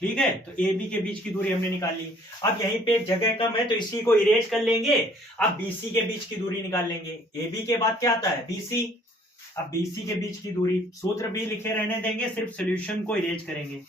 ठीक है, तो ए बी के बीच की दूरी हमने निकाल ली। अब यहीं पे जगह कम है तो इसी को इरेज कर लेंगे। अब बीसी के बीच की दूरी निकाल लेंगे। ए बी के बाद क्या आता है बीसी। अब बीसी के बीच की दूरी, सूत्र भी लिखे रहने देंगे, सिर्फ सॉल्यूशन को इरेज करेंगे।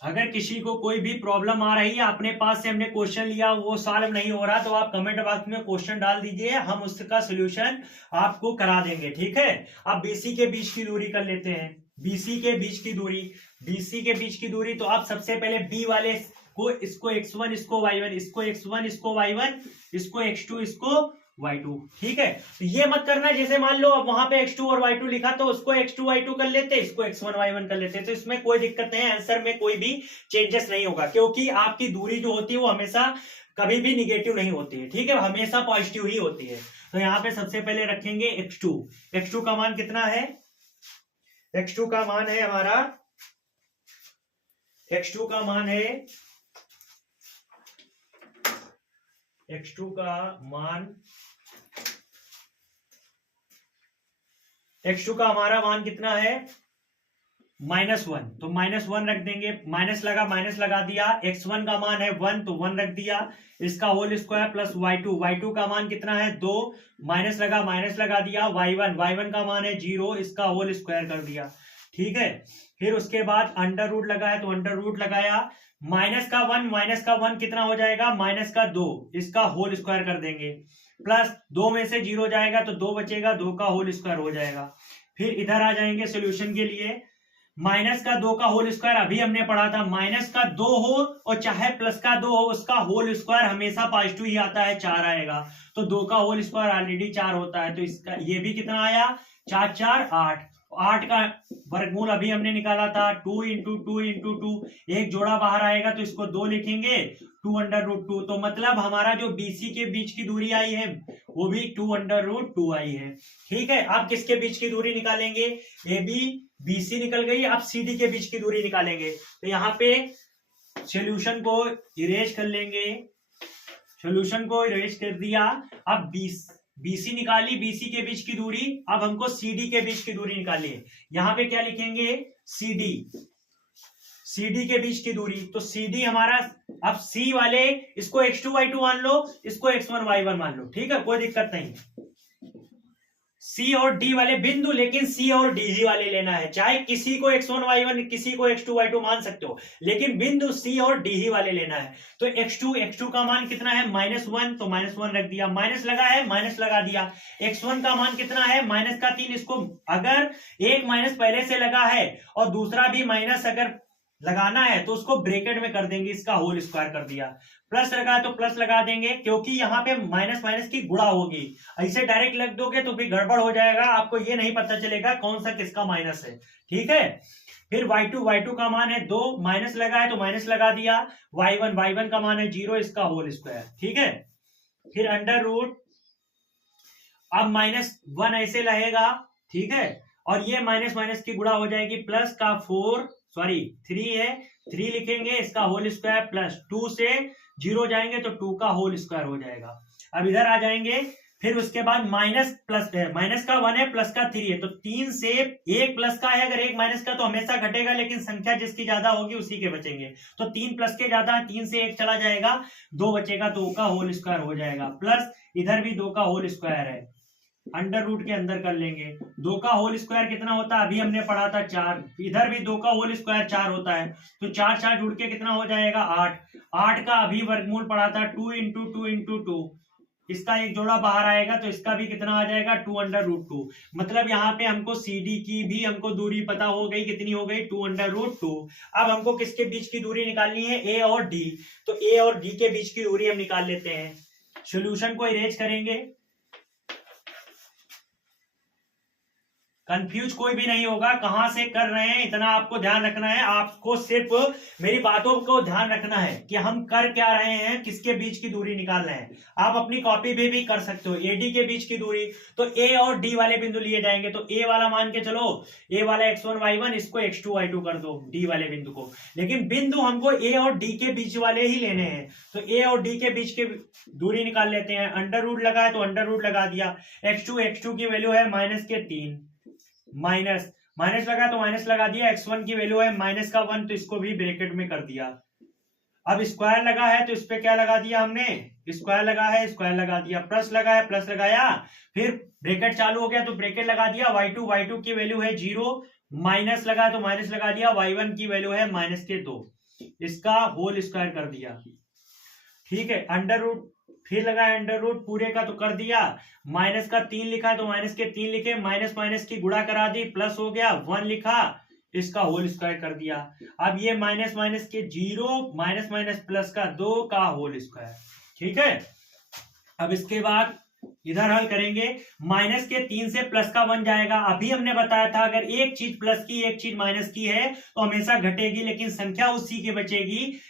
अगर किसी को कोई भी प्रॉब्लम आ रही है, अपने पास से हमने क्वेश्चन लिया वो सॉल्व नहीं हो रहा, तो आप कमेंट बॉक्स में क्वेश्चन डाल दीजिए, हम उसका सोल्यूशन आपको करा देंगे। ठीक है, अब बीसी के बीच की दूरी कर लेते हैं। बीसी के बीच की दूरी, बीसी के बीच की दूरी, तो आप सबसे पहले बी वाले को, इसको x1 इसको y1, इसको x1 इसको y1, इसको x2 इसको y2। ठीक है, तो ये मत करना जैसे मान लो अब वहां पे x2 और y2 लिखा तो उसको x2 y2 कर लेते, इसको x1 y1 कर लेते, तो इसमें कोई दिक्कत नहीं है, आंसर में कोई भी चेंजेस नहीं होगा, क्योंकि आपकी दूरी जो होती है वो हमेशा कभी भी निगेटिव नहीं होती है। ठीक है, हमेशा पॉजिटिव ही होती है। तो यहाँ पे सबसे पहले रखेंगे x2। x2 का मान कितना है, x2 का मान है हमारा, x2 का मान है, x2 का मान, x2 का हमारा मान कितना है -1, तो -1 रख देंगे, माइनस लगा दिया। x1 का मान है 1 तो 1 रख दिया, इसका होल स्क्वायर प्लस y2 का मान कितना है 2, माइनस लगा दिया। y1 का मान है 0, इसका होल स्क्वायर कर दिया। ठीक है, फिर उसके बाद अंडर रूट लगाया तो अंडर रूट लगाया, माइनस का वन कितना हो जाएगा -2, इसका होल स्क्वायर कर देंगे, प्लस 2 में से 0 जाएगा तो 2 बचेगा, 2 का होल स्क्वायर हो जाएगा। फिर इधर आ जाएंगे सॉल्यूशन के लिए, -2 का होल स्क्वायर अभी हमने पढ़ा था, -2 हो और चाहे +2 हो, उसका होल स्क्वायर हमेशा पॉजिटिव ही आता है, 4 आएगा, तो 2 का होल स्क्वायर ऑलरेडी 4 होता है, तो इसका ये भी कितना आया 4 4 8। 8 का वर्गमूल अभी हमने निकाला था 2 × 2 × 2, एक जोड़ा बाहर आएगा तो इसको 2 लिखेंगे 2√2। तो मतलब हमारा जो बीसी के बीच की दूरी आई है वो भी 2√2 आई है। ठीक है, आप किसके बीच की दूरी निकालेंगे, ए बी बीसी निकल गई, अब सीडी के बीच की दूरी निकालेंगे। तो यहाँ पे सॉल्यूशन को इरेज कर लेंगे, सॉल्यूशन को इरेज कर दिया। अब बीसी निकाली, बीसी के बीच की दूरी, अब हमको सीडी के बीच की दूरी निकालनी है। यहाँ पे क्या लिखेंगे सीडी के बीच की दूरी, तो सीडी हमारा, अब सी वाले इसको x2 y2 मान लो, इसको x1 y1 मान लो। ठीक है, कोई दिक्कत नहीं, सी और डी वाले बिंदु, लेकिन सी और डी ही वाले लेना है, चाहे किसी को x1 y1 किसी को x2 y2 मान सकते हो, लेकिन बिंदु सी और डी ही वाले लेना है। तो x2 का मान कितना है -1, तो -1 रख दिया, माइनस लगा है माइनस लगा दिया। x1 का मान कितना है -3, इसको अगर एक माइनस पहले से लगा है और दूसरा भी माइनस अगर लगाना है तो उसको ब्रैकेट में कर देंगे, इसका होल स्क्वायर कर दिया। प्लस लगा है तो प्लस लगा देंगे, क्योंकि यहाँ पे माइनस माइनस की गुणा होगी, ऐसे डायरेक्ट लग दोगे तो भी गड़बड़ हो जाएगा, आपको ये नहीं पता चलेगा कौन सा किसका माइनस है। ठीक है, फिर y2 का मान है 2, माइनस लगा है तो माइनस लगा दिया, y1 का मान है 0, इसका होल स्क्वायर। ठीक है, फिर अंडर रूट, अब -1 ऐसे रहेगा। ठीक है, और ये माइनस माइनस की गुणा हो जाएगी, प्लस का 3 है, 3 लिखेंगे, इसका होल स्क्वायर, प्लस 2 से 0 जाएंगे तो 2 का होल स्क्वायर हो जाएगा। अब इधर आ जाएंगे, फिर उसके बाद माइनस का 1 है, प्लस का 3 है, तो 3 से एक प्लस का है, अगर एक माइनस का तो हमेशा घटेगा, लेकिन संख्या जिसकी ज्यादा होगी उसी के बचेंगे, तो 3 प्लस के ज्यादा है, 3 से 1 चला जाएगा, 2 बचेगा, 2 का होल स्क्वायर हो जाएगा, प्लस इधर भी 2 का होल स्क्वायर है, अंडर रूट के अंदर कर लेंगे। 2 का होल स्क्वायर कितना होता है, अभी हमने पढ़ा था 4, इधर भी 2 का होल स्क्वायर 4 होता है, तो 4 4 जुड़ के कितना हो जाएगा 8। 8 का अभी वर्गमूल पढ़ा था 2 × 2 × 2, इसका एक जोड़ा बाहर आएगा तो इसका भी कितना आ जाएगा 2√2। मतलब यहाँ पे हमको CD की भी हमको दूरी पता हो गई, कितनी हो गई 2√2। अब हमको किसके बीच की दूरी निकालनी है, A और D, तो A और D के बीच की दूरी हम निकाल लेते हैं। सॉल्यूशन को इरेज करेंगे, कंफ्यूज कोई भी नहीं होगा कहां से कर रहे हैं, इतना आपको ध्यान रखना है। आपको सिर्फ मेरी बातों को ध्यान रखना है कि हम कर क्या रहे हैं, किसके बीच की दूरी निकाल रहे हैं। आप अपनी कॉपी पे भी कर सकते हो। एडी के बीच की दूरी तो ए और डी वाले बिंदु लिए जाएंगे, तो ए वाला मान के चलो, ए वाला x1 y1, इसको x2 y2 कर दो डी वाले बिंदु को। लेकिन बिंदु हमको ए और डी के बीच वाले ही लेने हैं, तो ए और डी के बीच के दूरी निकाल लेते हैं। अंडर रूट लगा है तो अंडर रूट लगा दिया। x2 की वैल्यू है -3, माइनस लगा तो माइनस लगा दिया। x1 की वैल्यू है -1, तो इसको भी ब्रैकेट में कर दिया। अब स्क्वायर लगा है तो इस पे क्या लगा दिया हमने, स्क्वायर लगा है, स्क्वायर लगा दिया। प्लस लगा है, प्लस लगाया, फिर ब्रैकेट चालू हो गया तो ब्रैकेट लगा दिया। y2 की वैल्यू है 0, माइनस लगा तो माइनस लगा दिया। y1 की वैल्यू है -2, इसका होल स्क्वायर कर दिया। ठीक है, अंडर रूट फिर लगाया, अंडर रूट पूरे का तो कर दिया। माइनस का 3 लिखा है तो माइनस के 3 लिखे, माइनस माइनस की गुणा करा दी, प्लस हो गया, 1 लिखा, इसका होल स्क्वायर कर दिया। अब ये माइनस माइनस के 0, माइनस माइनस प्लस का 2 का होल स्क्वायर। ठीक है, अब इसके बाद इधर हल करेंगे। माइनस के 3 से प्लस का 1 जाएगा। अभी हमने बताया था अगर एक चीज प्लस की एक चीज माइनस की है तो हमेशा घटेगी, लेकिन संख्या उसी की बचेगी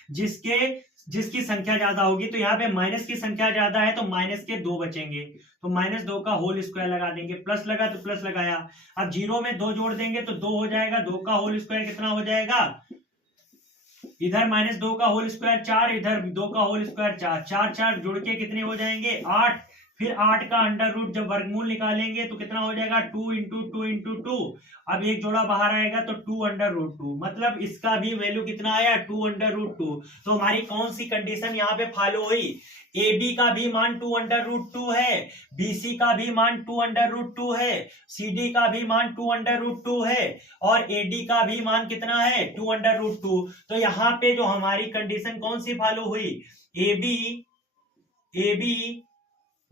जिसकी संख्या ज्यादा होगी। तो यहाँ पे माइनस की संख्या ज्यादा है तो माइनस के 2 बचेंगे, तो -2 का होल स्क्वायर लगा देंगे। प्लस लगा तो प्लस लगाया। अब 0 में 2 जोड़ देंगे तो 2 हो जाएगा। 2 का होल स्क्वायर कितना हो जाएगा, इधर -2 का होल स्क्वायर 4, इधर 2 का होल स्क्वायर 4, 4 4 जुड़ के कितने हो जाएंगे 8। फिर 8 का अंडर रूट जब वर्गमूल निकालेंगे तो कितना हो जाएगा 2 × 2 × 2। अब एक जोड़ा बाहर आएगा तो 2√2, मतलब इसका भी वैल्यू कितना आया 2√2। तो हमारी कौन सी कंडीशन यहाँ पे फॉलो हुई, AB का भी मान 2√2 है, BC का भी मान 2√2 है, CD का भी मान 2√2 है, और AD का भी मान कितना है 2√2। तो यहाँ पे जो हमारी कंडीशन कौन सी फॉलो हुई, AB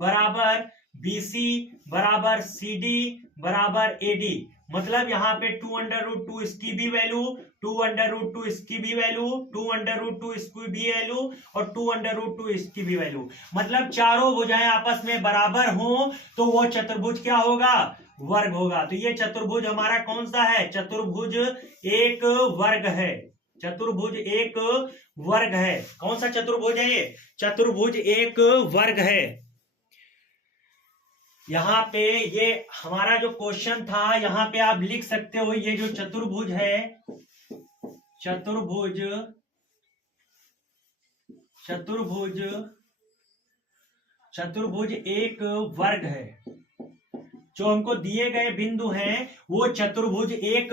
बराबर BC बराबर CD बराबर AD। मतलब यहाँ पे 2√2 इसकी भी वैल्यू, 2√2 इसकी भी वैल्यू, 2√2 इसकी भी वैल्यू, और 2√2 इसकी भी वैल्यू। मतलब चारों भुजाएं आपस में बराबर हो तो वो चतुर्भुज क्या होगा, वर्ग होगा। तो ये चतुर्भुज हमारा कौन सा है, चतुर्भुज एक वर्ग है। चतुर्भुज एक वर्ग है। कौन सा चतुर्भुज है ये, चतुर्भुज एक वर्ग है। यहाँ पे ये हमारा जो क्वेश्चन था, यहाँ पे आप लिख सकते हो ये जो चतुर्भुज है, चतुर्भुज एक वर्ग है। जो हमको दिए गए बिंदु हैं वो चतुर्भुज एक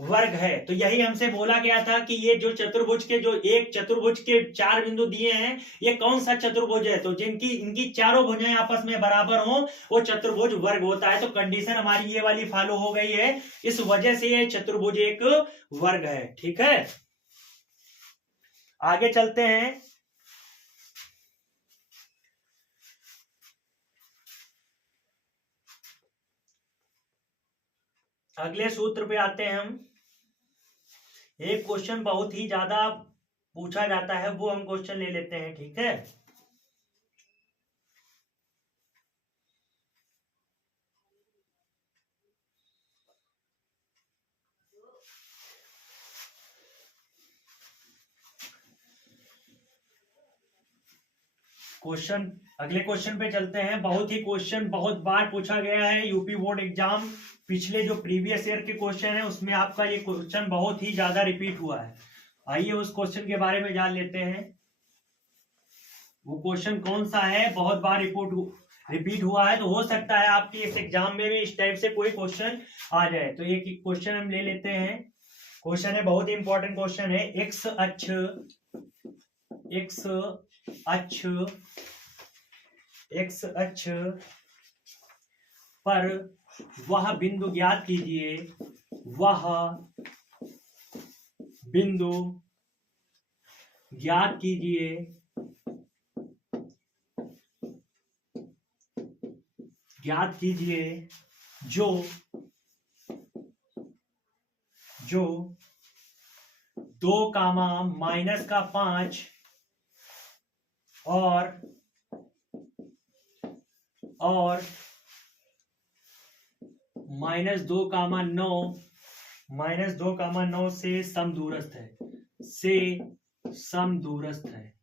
वर्ग है। तो यही हमसे बोला गया था कि ये जो चतुर्भुज के जो एक चतुर्भुज के 4 बिंदु दिए हैं ये कौन सा चतुर्भुज है, तो जिनकी इनकी चारों भुजाएं आपस में बराबर हो वो चतुर्भुज वर्ग होता है। तो कंडीशन हमारी ये वाली फॉलो हो गई है, इस वजह से ये चतुर्भुज एक वर्ग है। ठीक है, आगे चलते हैं। अगले सूत्र पे आते हैं हम। एक क्वेश्चन बहुत ही ज्यादा पूछा जाता है, वो हम क्वेश्चन ले लेते हैं। ठीक है, क्वेश्चन अगले क्वेश्चन पे चलते हैं। बहुत ही क्वेश्चन बहुत बार पूछा गया है यूपी बोर्ड एग्जाम, पिछले जो प्रीवियस ईयर के क्वेश्चन है उसमें आपका ये क्वेश्चन बहुत ही ज्यादा रिपीट हुआ है। आइए उस क्वेश्चन के बारे में जान लेते हैं। वो क्वेश्चन कौन सा है, बहुत बार रिपीट हुआ है, तो हो सकता है आपके इस एग्जाम में भी इस टाइप से कोई क्वेश्चन आ जाए। तो ये क्वेश्चन हम ले लेते हैं। क्वेश्चन है बहुत ही इंपॉर्टेंट क्वेश्चन है। एक्स अक्ष पर वह बिंदु ज्ञात कीजिए, वह बिंदु ज्ञात कीजिए जो 2, -5 और -2, से समदूरस्थ है, से समदूरस्थ है।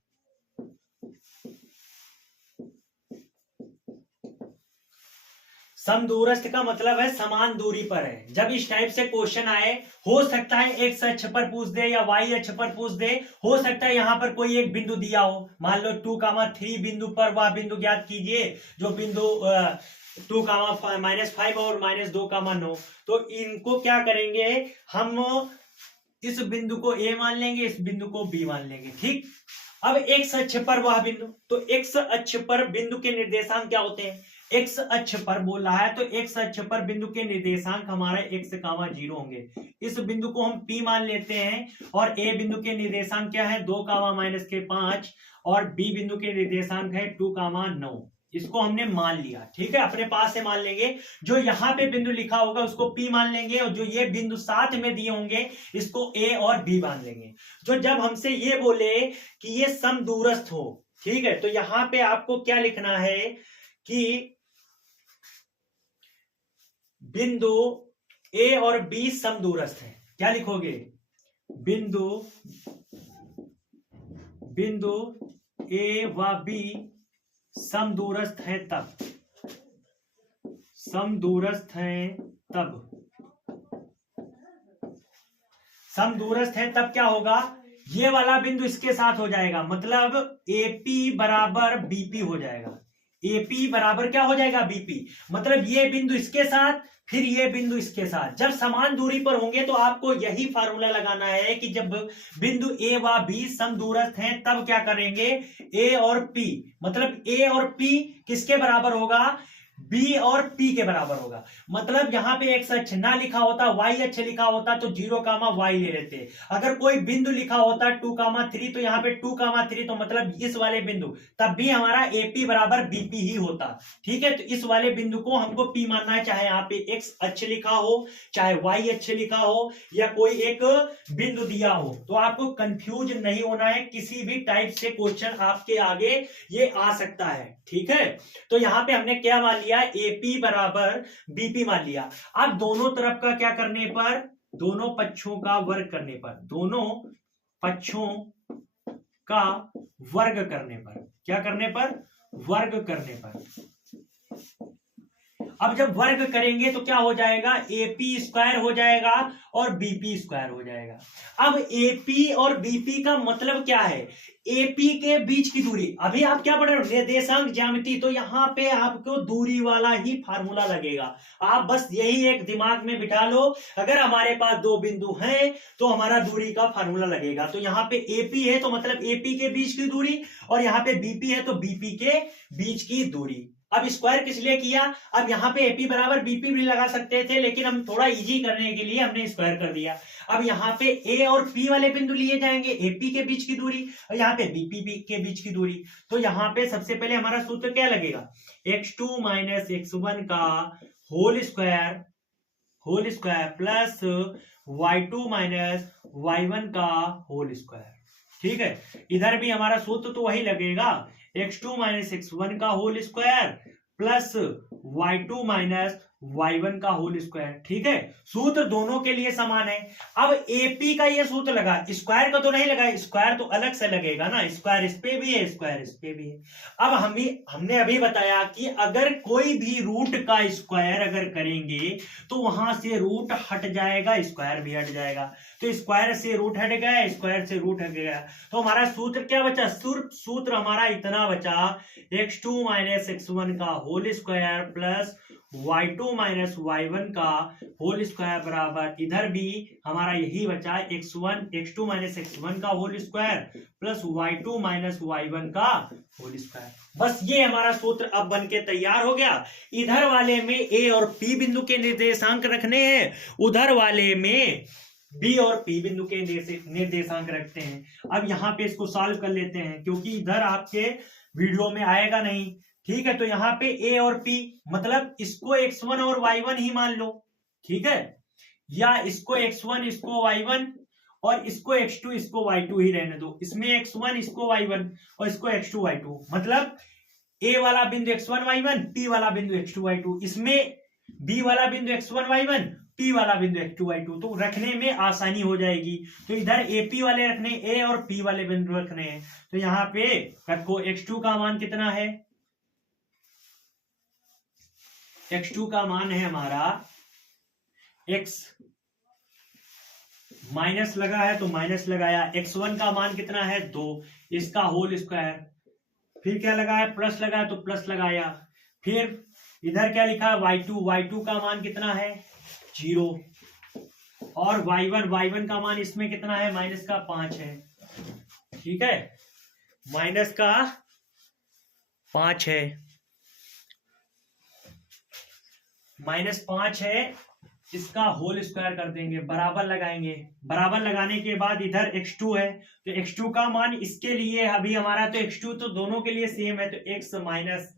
समदूरस्थ का मतलब है समान दूरी पर है। जब इस टाइप से क्वेश्चन आए, हो सकता है एक्स अक्ष पर पूछ दे या वाई अक्ष पर पूछ दे, हो सकता है यहां पर कोई एक बिंदु दिया हो, मान लो 2,3 बिंदु पर वह बिंदु ज्ञात कीजिए जो बिंदु 2,-5 और -2,9। तो इनको क्या करेंगे हम, इस बिंदु को ए मान लेंगे, इस बिंदु को बी मान लेंगे। ठीक, अब एक्स अक्ष पर वह बिंदु, तो एक्स अक्ष पर बिंदु के निर्देशांक क्या होते हैं? एक्स अक्ष पर बोल रहा है तो एक्स अक्ष पर बिंदु के निर्देशांक हमारे x,0 होंगे। इस बिंदु को हम P मान लेते हैं और A बिंदु के निर्देशांक क्या है? 2,-5 और B बिंदु के निर्देशांक है 2,9। इसको हमने मान लिया। ठीक है, अपने पास से मान लेंगे। जो यहाँ पे बिंदु लिखा होगा उसको P मान लेंगे और जो ये बिंदु साथ में दिए होंगे इसको A और B मान लेंगे। जो जब हमसे ये बोले कि ये समदूरस्थ हो, ठीक है, तो यहाँ पे आपको क्या लिखना है कि बिंदु A और B समदूरस्थ है। क्या लिखोगे? बिंदु A व B समदूरस्थ है तब, समदूरस्थ है तब, समदूरस्थ है तब क्या होगा? ये वाला बिंदु इसके साथ हो जाएगा, मतलब AP बराबर BP हो जाएगा। AP बराबर क्या हो जाएगा? BP। मतलब ये बिंदु इसके साथ, फिर ये बिंदु इसके साथ। जब समान दूरी पर होंगे तो आपको यही फार्मूला लगाना है कि जब बिंदु A व B समदूरस्थ हैं तब क्या करेंगे? A और P, मतलब A और P किसके बराबर होगा? B और P के बराबर होगा। मतलब यहां पे एक्स अक्ष ना लिखा होता, y अक्ष लिखा होता तो 0,y ले लेते। अगर कोई बिंदु लिखा होता 2,3 तो यहाँ पे 2,3 तो मतलब इस वाले बिंदु, तब भी हमारा AP बराबर BP ही होता। ठीक है, तो इस वाले बिंदु को हमको P मानना है, चाहे यहाँ पे x अक्ष लिखा हो, चाहे y अक्ष लिखा हो, या कोई एक बिंदु दिया हो। तो आपको कंफ्यूज नहीं होना है, किसी भी टाइप से क्वेश्चन आपके आगे ये आ सकता है। ठीक है, तो यहाँ पे हमने क्या मान लिया? AP बराबर BP मान लिया। अब दोनों तरफ का क्या करने पर? दोनों पक्षों का वर्ग करने पर, दोनों पक्षों का वर्ग करने पर, क्या करने पर? वर्ग करने पर। अब जब वर्ग करेंगे तो क्या हो जाएगा? AP स्क्वायर हो जाएगा और BP स्क्वायर हो जाएगा। अब AP और BP का मतलब क्या है? AP के बीच की दूरी, अभी आप क्या पढ़ रहे हो? निर्देशांक ज्यामिति, तो यहाँ पे आपको दूरी वाला ही फार्मूला लगेगा। आप बस यही एक दिमाग में बिठा लो, अगर हमारे पास दो बिंदु हैं तो हमारा दूरी का फार्मूला लगेगा। तो यहाँ पे AP है तो मतलब AP के बीच की दूरी, और यहाँ पे BP है तो BP के बीच की दूरी। अब स्क्वायर किस लिए किया? अब यहाँ पे AP बराबर BP भी लगा सकते थे, लेकिन हम थोड़ा इजी करने के लिए हमने स्क्वायर कर दिया। अब यहाँ पे A और P वाले बिंदु लिए जाएंगे, AP के बीच की दूरी और यहाँ पे BP के बीच की दूरी। तो यहाँ पे सबसे पहले हमारा सूत्र क्या लगेगा? x2 - x1 का whole square plus y2 - y1 का होल स्क्वायर। ठीक है, इधर भी हमारा सूत्र तो वही लगेगा, x2 - x1 का whole square plus y2 - y1 का होल स्क्वायर। ठीक है, सूत्र दोनों के लिए समान है। अब AP का ये सूत्र लगा, स्क्वायर का तो नहीं लगा, स्क्वायर तो अलग से लगेगा ना, स्क्वायर इस पे भी है, स्क्वायर इस पे भी है। अब हमने अभी बताया कि अगर कोई भी रूट का स्क्वायर अगर करेंगे तो वहां से रूट हट जाएगा, स्क्वायर भी हट जाएगा। तो स्क्वायर से रूट हट गया, स्क्वायर से रूट हट गया, तो हमारा सूत्र क्या बचा? सूत्र हमारा इतना बचा, x2 - x1 का whole square plus y2 - y1 का होल स्क्वायर बराबर, इधर भी हमारा यही बचा, x2 - x1 का whole square plus y2 - y1 का होल स्क्वायर। बस ये हमारा सूत्र अब बनके तैयार हो गया। इधर वाले में A और P बिंदु के निर्देशांक रखने हैं, उधर वाले में B और P बिंदु के निर्देशांक रखते हैं। अब यहाँ पे इसको सॉल्व कर लेते हैं, क्योंकि इधर आपके वीडियो में आएगा नहीं। ठीक है, तो यहाँ पे A और P, मतलब इसको x1 और y1 ही मान लो। ठीक है, या इसको x1 इसको y1 और इसको x2 इसको y2 ही रहने दो। इसमें x1 इसको y1 और इसको x2 y2, मतलब A वाला बिंदु x1 y1, P वाला बिंदु x2 y2। इसमें बी वाला बिंदु x1 y1, पी वाला बिंदु x2 y2, तो रखने में आसानी हो जाएगी। तो इधर एपी वाले रखने, ए और पी वाले बिंदु रखने हैं। तो यहाँ पे रखो x2 का मान कितना है, x2 का मान है हमारा x माइनस लगा है तो माइनस लगाया, x1 का मान कितना है 2, इसका होल स्क्वायर, फिर क्या लगा है प्लस लगा है तो प्लस लगाया, फिर इधर क्या लिखा है y2 का मान कितना है 0, और y1 का मान इसमें कितना है माइनस का 5 है, ठीक है, माइनस का 5 है, -5 है, इसका होल स्क्वायर कर देंगे, बराबर लगाएंगे, बराबर लगाने के बाद इधर x2 है तो x2 का मान इसके लिए अभी हमारा तो x2 तो दोनों के लिए सेम है, तो x माइनस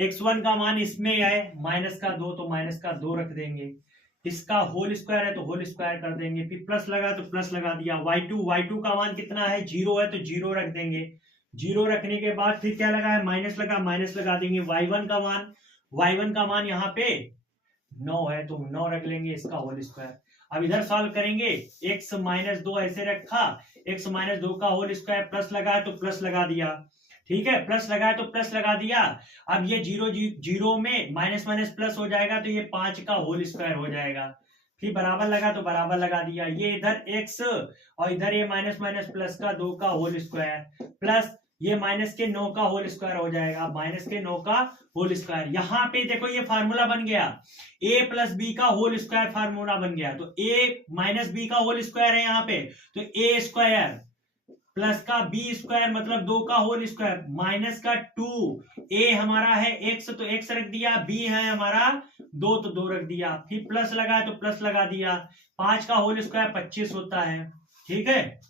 x1 का मान इसमें है माइनस का 2, तो माइनस का 2 रख देंगे, इसका होल स्क्वायर है तो होल स्क्वायर कर देंगे, फिर प्लस लगा तो प्लस लगा दिया, y2 का मान कितना है 0 है तो 0 रख देंगे, 0 रखने के बाद फिर क्या लगा है माइनस लगा देंगे, y1 का मान यहाँ पे 9 है तो 9 रख लेंगे, इसका होल स्क्वायर। अब इधर सॉल्व करेंगे, x माइनस 2 ऐसे रखा, x माइनस 2 का होल स्क्वायर, प्लस लगा तो प्लस लगा दिया, ठीक है, प्लस लगाया तो प्लस लगा दिया। अब ये 0 में माइनस माइनस प्लस हो जाएगा तो ये 5 का होल स्क्वायर हो जाएगा, फिर बराबर लगा तो बराबर लगा दिया, ये इधर x और इधर ये माइनस माइनस प्लस का 2 का होल स्क्वायर, प्लस ये माइनस के 9 का होल स्क्वायर हो जाएगा, माइनस के 9 का होल स्क्वायर। यहाँ पे देखो ये फार्मूला बन गया, a प्लस बी का होल स्क्वायर फार्मूला बन गया, तो a माइनस बी का होल स्क्वायर है यहाँ पे, तो a स्क्वायर प्लस का बी स्क्वायर मतलब 2 का होल स्क्वायर, माइनस का 2, a हमारा है x तो x रख दिया, b है हमारा 2 तो 2 रख दिया, फिर प्लस लगा तो प्लस लगा दिया, 5 का होल स्क्वायर 25 होता है, ठीक है।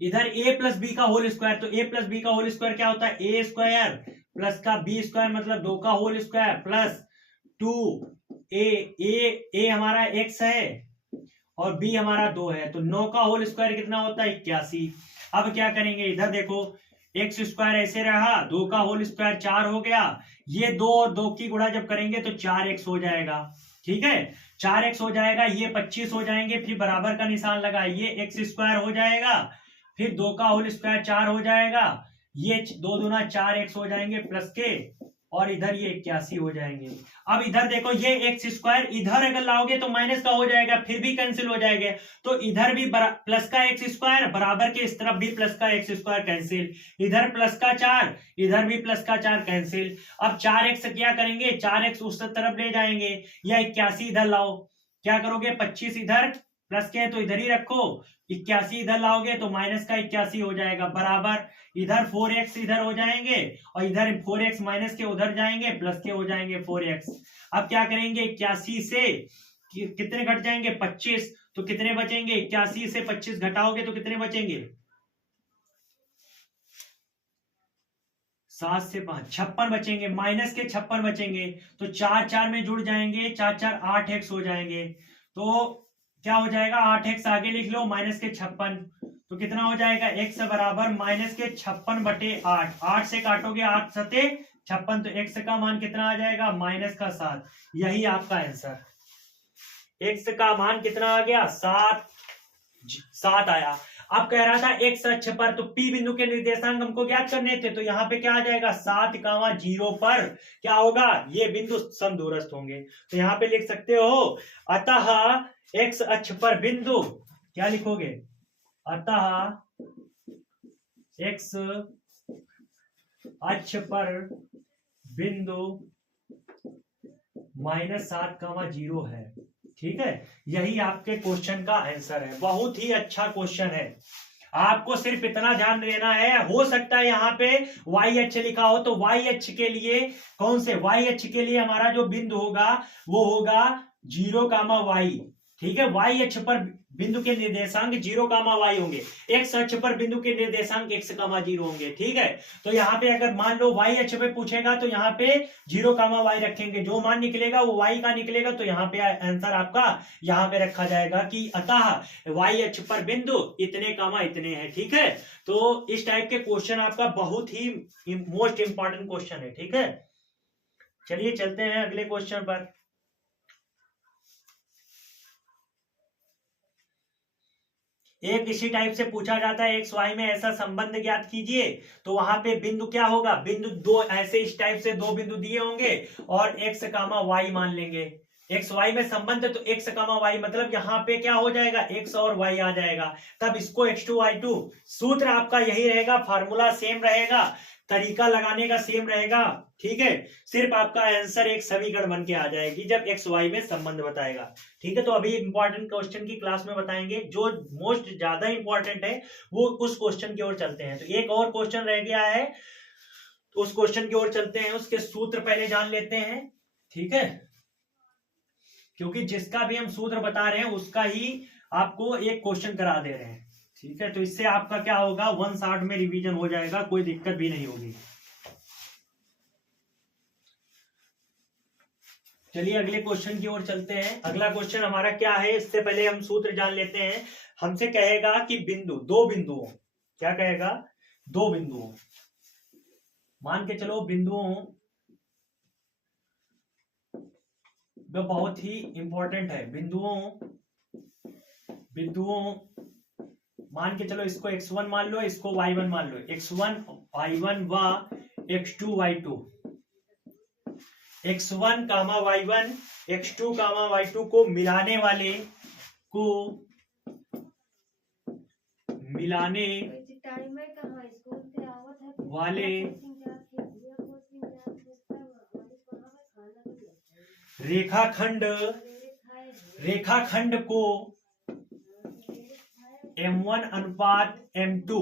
इधर a प्लस बी का होल स्क्वायर, तो a प्लस बी का होल स्क्वायर क्या होता है, a स्क्वायर प्लस का b स्क्वायर मतलब 2 का होल स्क्वायर प्लस 2a हमारा x है और b हमारा 2 है, तो 9 का होल स्क्वायर कितना होता है 81। अब क्या करेंगे, इधर देखो x स्क्वायर ऐसे रहा, 2 का होल स्क्वायर 4 हो गया, ये 2 और 2 की गुणा जब करेंगे तो 4x हो जाएगा, ठीक है, 4x हो जाएगा, ये 25 हो जाएंगे, फिर बराबर का निशान लगा, ये x स्क्वायर हो जाएगा, फिर 2 का होल स्क्वायर 4 हो जाएगा, ये 2 दूना 4x हो जाएंगे प्लस के, और इधर ये 81 हो जाएंगे। अब इधर देखो ये x स्क्वायर इधर अगर लाओगे तो माइनस का हो जाएगा, फिर भी कैंसिल हो जाएगा, तो इधर भी प्लस का x स्क्वायर बराबर के इस तरफ भी प्लस का x स्क्वायर कैंसिल, इधर प्लस का 4 इधर भी प्लस का 4 कैंसिल। अब 4x क्या करेंगे, 4x उस तरफ ले जाएंगे, या 81 इधर लाओ, क्या करोगे 25 इधर प्लस के है तो इधर ही रखो, 81 इधर लाओगे तो माइनस का 81 हो जाएगा, बराबर इधर 4x इधर हो जाएंगे और इधर 4x माइनस के उधर जाएंगे प्लस के हो जाएंगे 4x। अब क्या करेंगे, 81 से कितने घट जाएंगे 25, तो कितने बचेंगे, 81 से 25 घटाओगे तो कितने बचेंगे, 7 से 5 56 बचेंगे, माइनस के 56 बचेंगे, तो 4 4 में जुड़ जाएंगे, 4 4 8x हो जाएंगे, तो क्या हो जाएगा 8x आगे लिख लो माइनस के 56, तो कितना हो जाएगा x बराबर माइनस के 56 बटे 8, 8 से काटोगे 8 सते 56, तो x का मान कितना आ जाएगा माइनस का 7, यही आपका आंसर, x का मान कितना आ गया 7 आया। अब कह रहा था x अक्ष पर, तो p बिंदु के निर्देशांक हमको ज्ञात करने थे, तो यहाँ पे क्या आ जाएगा 7,0 पर क्या होगा, ये बिंदु समदूरस्थ होंगे, तो यहाँ पे लिख सकते हो, अतः x अक्ष पर बिंदु, क्या लिखोगे, अतः x अक्ष पर बिंदु -7,0 है, ठीक है, यही आपके क्वेश्चन का आंसर है। बहुत ही अच्छा क्वेश्चन है, आपको सिर्फ इतना ध्यान देना है, हो सकता है यहाँ पे y अक्ष लिखा हो, तो y अक्ष के लिए कौन से, y अक्ष के लिए हमारा जो बिंदु होगा वो होगा 0,y, ठीक है, y अक्ष पर बिंदु के निर्देशांक 0,y होंगे, x अक्ष पर बिंदु के निर्देशांक x,0 होंगे, ठीक है। तो यहाँ पे अगर मान लो y अक्ष पे पूछेगा तो यहाँ पे 0,y रखेंगे, जो मान निकलेगा वो y का निकलेगा, तो यहाँ पे आंसर आपका यहाँ पे रखा जाएगा कि अतः y अक्ष पर बिंदु इतने कामा इतने हैं, ठीक है। तो इस टाइप के क्वेश्चन आपका बहुत ही मोस्ट इंपॉर्टेंट क्वेश्चन है, ठीक है। चलिए चलते हैं अगले क्वेश्चन पर। एक इसी टाइप से पूछा जाता है एक्स वाई में ऐसा संबंध ज्ञात कीजिए, तो वहां पे बिंदु क्या होगा, बिंदु दो ऐसे इस टाइप से दो बिंदु दिए होंगे और एक्स कामा वाई मान लेंगे। एक्स वाई में संबंध है तो एक्स कामा वाई मतलब यहाँ पे क्या हो जाएगा, एक्स और वाई आ जाएगा, तब इसको x2 y2। सूत्र आपका यही रहेगा, फार्मूला सेम रहेगा, तरीका लगाने का सेम रहेगा, ठीक है। सिर्फ आपका आंसर एक समीकरण बन के आ जाएगी जब एक्स वाई में संबंध बताएगा, ठीक है। तो अभी इंपॉर्टेंट क्वेश्चन की क्लास में बताएंगे, जो मोस्ट ज्यादा इंपॉर्टेंट है वो उस क्वेश्चन की ओर चलते हैं। तो एक और क्वेश्चन रह गया है, तो उस क्वेश्चन की ओर चलते हैं, उसके सूत्र पहले जान लेते हैं, ठीक है, क्योंकि जिसका भी हम सूत्र बता रहे हैं उसका ही आपको एक क्वेश्चन करा दे रहे हैं, ठीक है। तो इससे आपका क्या होगा, 1 शॉट में रिवीजन हो जाएगा, कोई दिक्कत भी नहीं होगी। चलिए अगले क्वेश्चन की ओर चलते हैं। अगला क्वेश्चन हमारा क्या है, इससे पहले हम सूत्र जान लेते हैं। हमसे कहेगा कि बिंदु, दो बिंदुओं, क्या कहेगा, दो बिंदुओं, मान के चलो बिंदुओं, जो बहुत ही इंपॉर्टेंट है, बिंदुओं मान के चलो, इसको x1 मान लो, इसको y1 मान लो, x1 y1 व x2 y2, x1 कामा y1 x2 कामा y2 को मिलाने वाले रेखाखंड को m1 अनुपात m2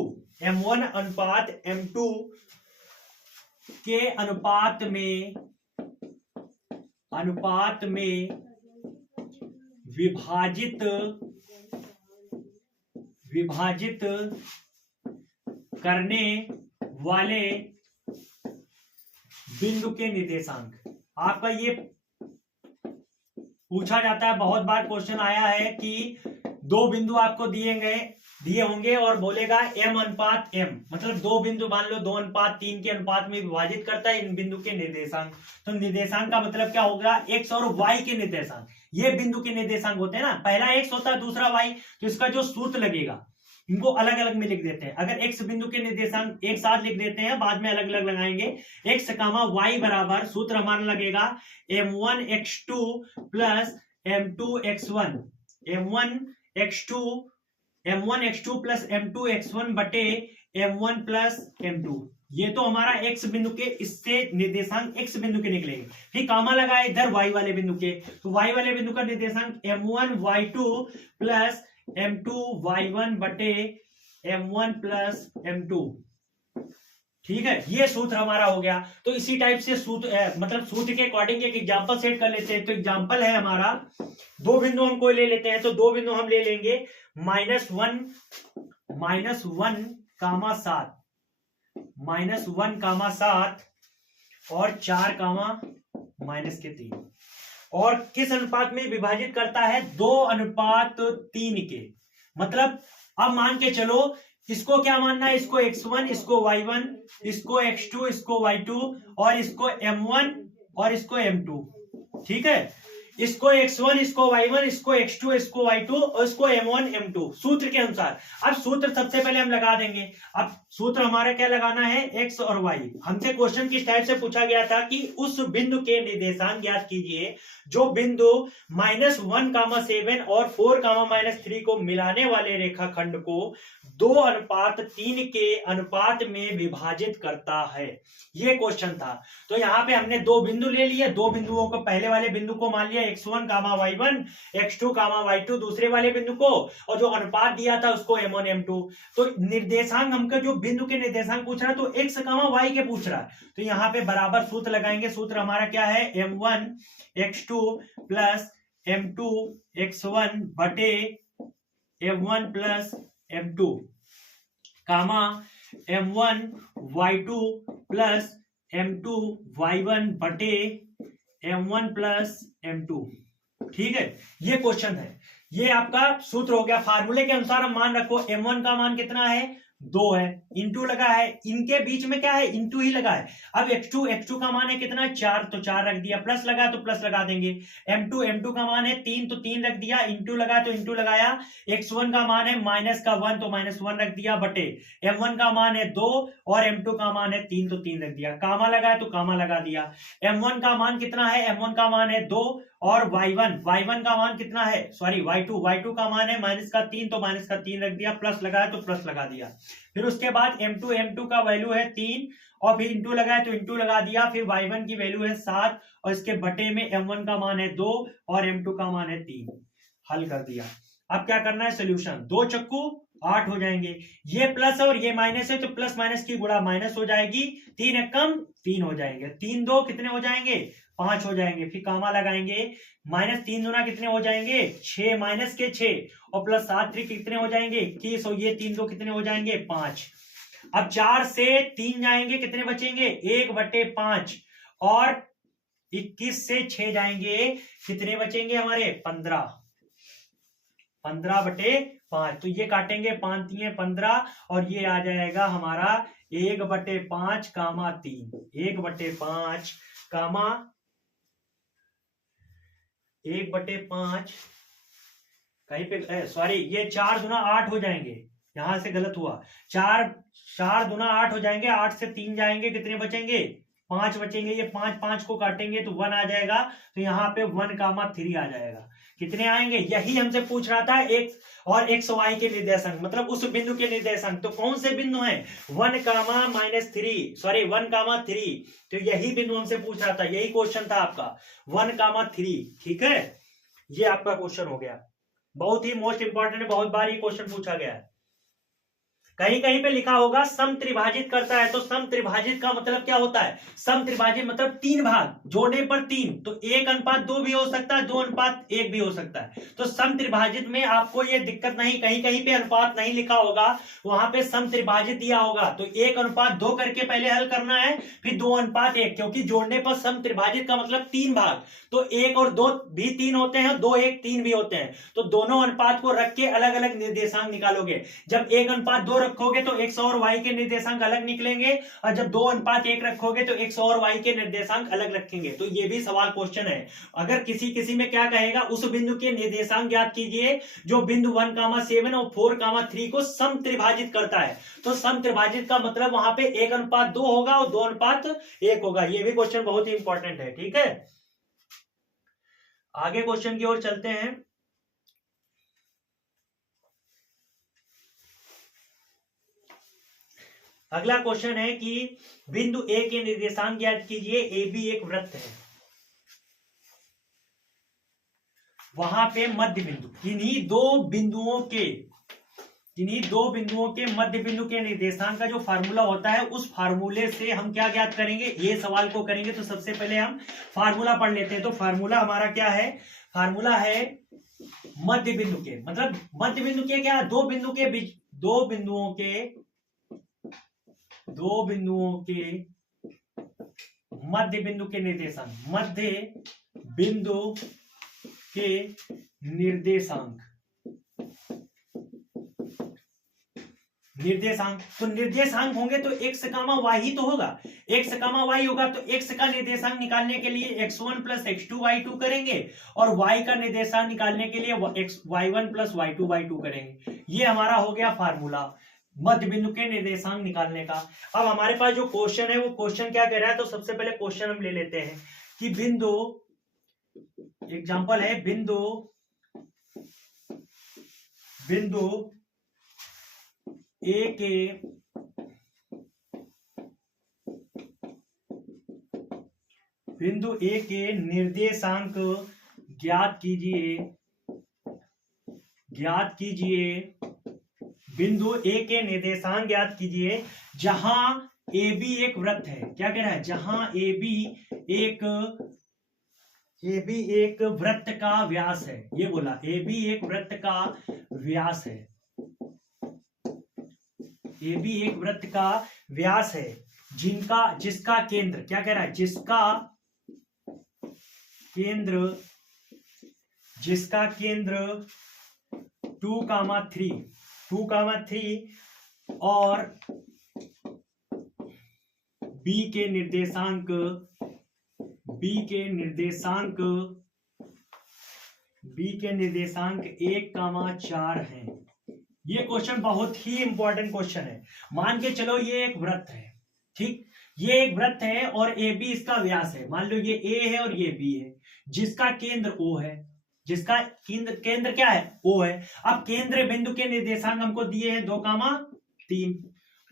के अनुपात में विभाजित करने वाले बिंदु के निर्देशांक। आपका ये पूछा जाता है, बहुत बार क्वेश्चन आया है कि दो बिंदु आपको दिए होंगे और बोलेगा m अनुपात m, मतलब दो बिंदु मान लो 2:3 के अनुपात में विभाजित करता है इन बिंदु के निर्देशांक। तो निर्देशांक का मतलब क्या होगा, x और y के निर्देशांक, ये बिंदु के निर्देशांक होते हैं ना, पहला x होता है दूसरा y, तो इसका जो सूत्र लगेगा इनको अलग अलग में लिख देते हैं। अगर x बिंदु के निर्देशांक एक साथ लिख देते हैं, बाद में अलग अलग लगाएंगे, x कामा y बराबर सूत्र हमारा लगेगा m1x2 plus m2x1, m1x2 plus m2x1 बटे m1 प्लस m2। ये तो हमारा x बिंदु के, इससे निर्देशांक x बिंदु के निकलेंगे। फिर कामा लगाए इधर y वाले बिंदु के, तो y वाले बिंदु का निर्देशांक m1y2 प्लस m2y1 बटे m1 प्लस m2, ठीक है। ये सूत्र हमारा हो गया। तो इसी टाइप से सूत्र मतलब सूत्र के अकॉर्डिंग एक एग्जांपल सेट कर लेते हैं। तो एग्जांपल है हमारा, दो बिंदु हम कोई ले लेते हैं, तो दो बिंदु हम ले लेंगे -1 कामा 7, -1 और 4 -3, और किस अनुपात में विभाजित करता है, 2:3 के। मतलब अब मान के चलो इसको क्या मानना है, इसको x1, इसको y1, इसको x2, इसको y2, और इसको m1 और इसको m2, ठीक है। इसको x1, इसको y1, इसको x2, इसको y2 और इसको m1 m2 सूत्र के अनुसार। अब सूत्र सबसे पहले हम लगा देंगे। अब सूत्र हमारा क्या लगाना है, x और y। हमसे क्वेश्चन किस टाइप से पूछा गया था कि उस बिंदु के निर्देशांक ज्ञात कीजिए जो बिंदु -1,7 और 4,-3 को मिलाने वाले रेखाखंड को 2:3 के अनुपात में विभाजित करता है। ये क्वेश्चन था। तो यहाँ पे हमने दो बिंदु ले लिए, दो बिंदुओं को, पहले वाले बिंदु को मान लिया x1, y1, x2, y2 दूसरे वाले बिंदु को, और जो अनुपात दिया था उसको m1, m2। तो निर्देशांक हमका जो बिंदु के निर्देशांक पूछ रहा है तो x, y के पूछ रहा है, तो यहाँ पे बराबर सूत्र लगाएंगे। सूत्र हमारा क्या है, m1x2 प्लस m2x1 बटे m1 प्लस m2 कामा m1y2 प्लस m2y1 बटे m1 प्लस m2, ठीक है। ये क्वेश्चन है, ये आपका सूत्र हो गया। फार्मूले के अनुसार हम मान रखो m1 का मान कितना है 2 है, इंटू लगा है, इनके बीच में क्या है, इंटू ही लगा है। अब x2 का मान है कितना 4, तो 4 रख दिया, प्लस लगा तो प्लस लगा देंगे। m2 का मान है 3, तो 3 रख दिया, इंटू लगा तो इंटू लगाया। x1 का मान है -1, तो -1 रख दिया, बटे m1 का मान है 2 और m2 का मान है 3, तो 3 रख दिया, कामा लगा है तो कामा लगा दिया। m1 का मान कितना है, m1 का मान है 2 और y1 का मान कितना है, सॉरी y2 का मान है -3, तो -3 रख दिया, प्लस लगाया तो प्लस लगा दिया। फिर उसके बाद m2 का वैल्यू है 3 और फिर इंटू लगाया तो इंटू लगा दिया, फिर y1 की वैल्यू है 7 और इसके बटे में m1 का मान है 2 और m2 का मान है 3, हल कर दिया। अब क्या करना है, सोल्यूशन, 2 चक्कू 8 हो जाएंगे, ये प्लस और ये माइनस है तो प्लस माइनस की गुणा माइनस हो जाएगी, 3 एक कम 3 हो जाएंगे, 3 2 कितने हो जाएंगे, 5 हो जाएंगे, फिर कामा लगाएंगे, -3 दूना कितने हो जाएंगे 6, माइनस के 6 और प्लस 7 3 कितने हो जाएंगे 21 और ये 3 2 कितने हो जाएंगे 5। अब 4 से 3 जाएंगे, कितने बचेंगे 1/5 और 21 से 6 जाएंगे, कितने बचेंगे हमारे 15, 15/5, तो ये काटेंगे 5 3 15 और ये आ जाएगा हमारा 1/5 कामा 3, 1/5 कामा 1/5, कहीं पे सॉरी, ये 4 दूना 8 हो जाएंगे, यहां से गलत हुआ, 4 दूना 8 हो जाएंगे, 8 से 3 जाएंगे, कितने बचेंगे 5 बचेंगे, ये 5 को काटेंगे तो 1 आ जाएगा, तो यहाँ पे 1,3 आ जाएगा, कितने आएंगे, यही हमसे पूछ रहा था x और x y के निर्देशांक, मतलब उस बिंदु के निर्देशांक, तो कौन से बिंदु हैं 1,-3, सॉरी 1,3, तो यही बिंदु हमसे पूछ रहा था, यही क्वेश्चन था आपका 1,3, ठीक है, ये आपका क्वेश्चन हो गया, बहुत ही मोस्ट इंपॉर्टेंट है, बहुत बार ये क्वेश्चन पूछा गया है। कहीं कहीं पे लिखा होगा सम त्रिभाजित करता है, तो सम त्रिभाजित का मतलब क्या होता है, सम त्रिभाजित मतलब 3 भाग जोड़ने पर 3, तो 1:2 भी हो सकता है, 2:1 भी हो सकता है, तो सम त्रिभाजित में आपको ये दिक्कत नहीं, कहीं कहीं पे अनुपात नहीं लिखा होगा, वहां पे सम त्रिभाजित दिया होगा, तो 1:2 करके पहले हल करना है, फिर 2:1, क्योंकि जोड़ने पर सम त्रिभाजित का मतलब 3 भाग, तो 1 और 2 भी 3 होते हैं, 2 1 3 भी होते हैं, तो दोनों अनुपात को रख के अलग अलग निर्देशांक निकालोगे, जब 1:2 रखोगे तो x और y के निर्देशांक अलग निकलेंगे, और जब 2:1 रखोगे तो x और y के निर्देशांक अलग रखेंगे, तो ये भी सवाल क्वेश्चन है। अगर किसी में क्या कहेगा, उस बिंदु के निर्देशांक ज्ञात कीजिए जो बिंदु 1,7 और 4,3 को सम त्रिभाजित करता है, तो सम त्रिभाजित का मतलब वहां पे 1:2 होगा और 2:1 होगा, ये भी क्वेश्चन बहुत ही इंपॉर्टेंट है, ठीक है। आगे क्वेश्चन की ओर चलते हैं। अगला क्वेश्चन है कि बिंदु ए के निर्देशांक ज्ञात कीजिए, ए बी एक वृत्त है, वहां पे मध्य बिंदु, किन्हीं दो बिंदुओं के मध्य बिंदु के निर्देशांक का जो फार्मूला होता है, उस फार्मूले से हम क्या ज्ञात करेंगे, ये सवाल को करेंगे, तो सबसे पहले हम फार्मूला पढ़ लेते हैं। तो फार्मूला हमारा क्या है, फार्मूला है मध्य बिंदु के, मतलब मध्य बिंदु के क्या, दो बिंदुओं के मध्य बिंदु के निर्देशांक, मध्य बिंदु के निर्देशांक, तो निर्देशांक होंगे तो x, y ही तो होगा, x, y होगा, तो x का निर्देशांक निकालने के लिए x1 + x2 y2 करेंगे और y का निर्देशांक निकालने के लिए y1 + y2 y2 करेंगे। ये हमारा हो गया फार्मूला मध्य बिंदु के निर्देशांक निकालने का। अब हमारे पास जो क्वेश्चन है, वो क्वेश्चन क्या कह रहा है, तो सबसे पहले क्वेश्चन हम ले लेते हैं कि बिंदु, एग्जांपल है बिंदु ए के निर्देशांक ज्ञात कीजिए, बिंदु ए के निर्देशांक ज्ञात कीजिए जहां ए बी एक वृत्त है। क्या कह रहा है, जहां ए बी एक वृत्त का व्यास है, ये बोला ए बी एक वृत्त का व्यास है, ए बी एक वृत्त का व्यास है, जिसका केंद्र, क्या कह रहा है, जिसका केंद्र 2,3 और बी के निर्देशांक बी के निर्देशांक 1,4 हैं। ये क्वेश्चन बहुत ही इंपॉर्टेंट क्वेश्चन है। मान के चलो ये एक वृत्त है, ठीक, ये एक वृत्त है और ए बी इसका व्यास है। मान लो ये ए है और ये बी है, जिसका केंद्र ओ है, जिसका केंद्र क्या है, ओ है। अब केंद्र बिंदु के निर्देशांक हमको दिए हैं 2,3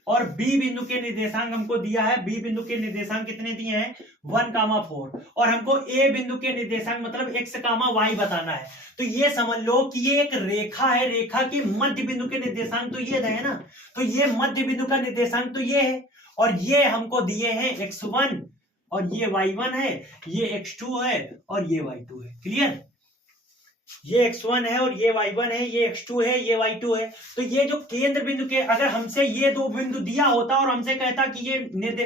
और बी बिंदु के निर्देशांक हमको दिया है, बी बिंदु के निर्देशांक कितने दिए हैं 1,4 और हमको ए बिंदु के निर्देशांक मतलब x, y बताना है। तो ये समझ लो कि ये एक रेखा है, रेखा के मध्य बिंदु के निर्देशांक तो ये है ना, तो ये मध्य बिंदु का निर्देशांक तो ये है और ये हमको दिए हैं x1 और ये y1 है, ये x2 है और ये y2 है। क्लियर, ये x1 है और ये y1 है, ये x2 है, ये y2 है। तो ये जो केंद्र बिंदु के, अगर हमसे ये दो बिंदु दिया होता और हमसे कहता कि ये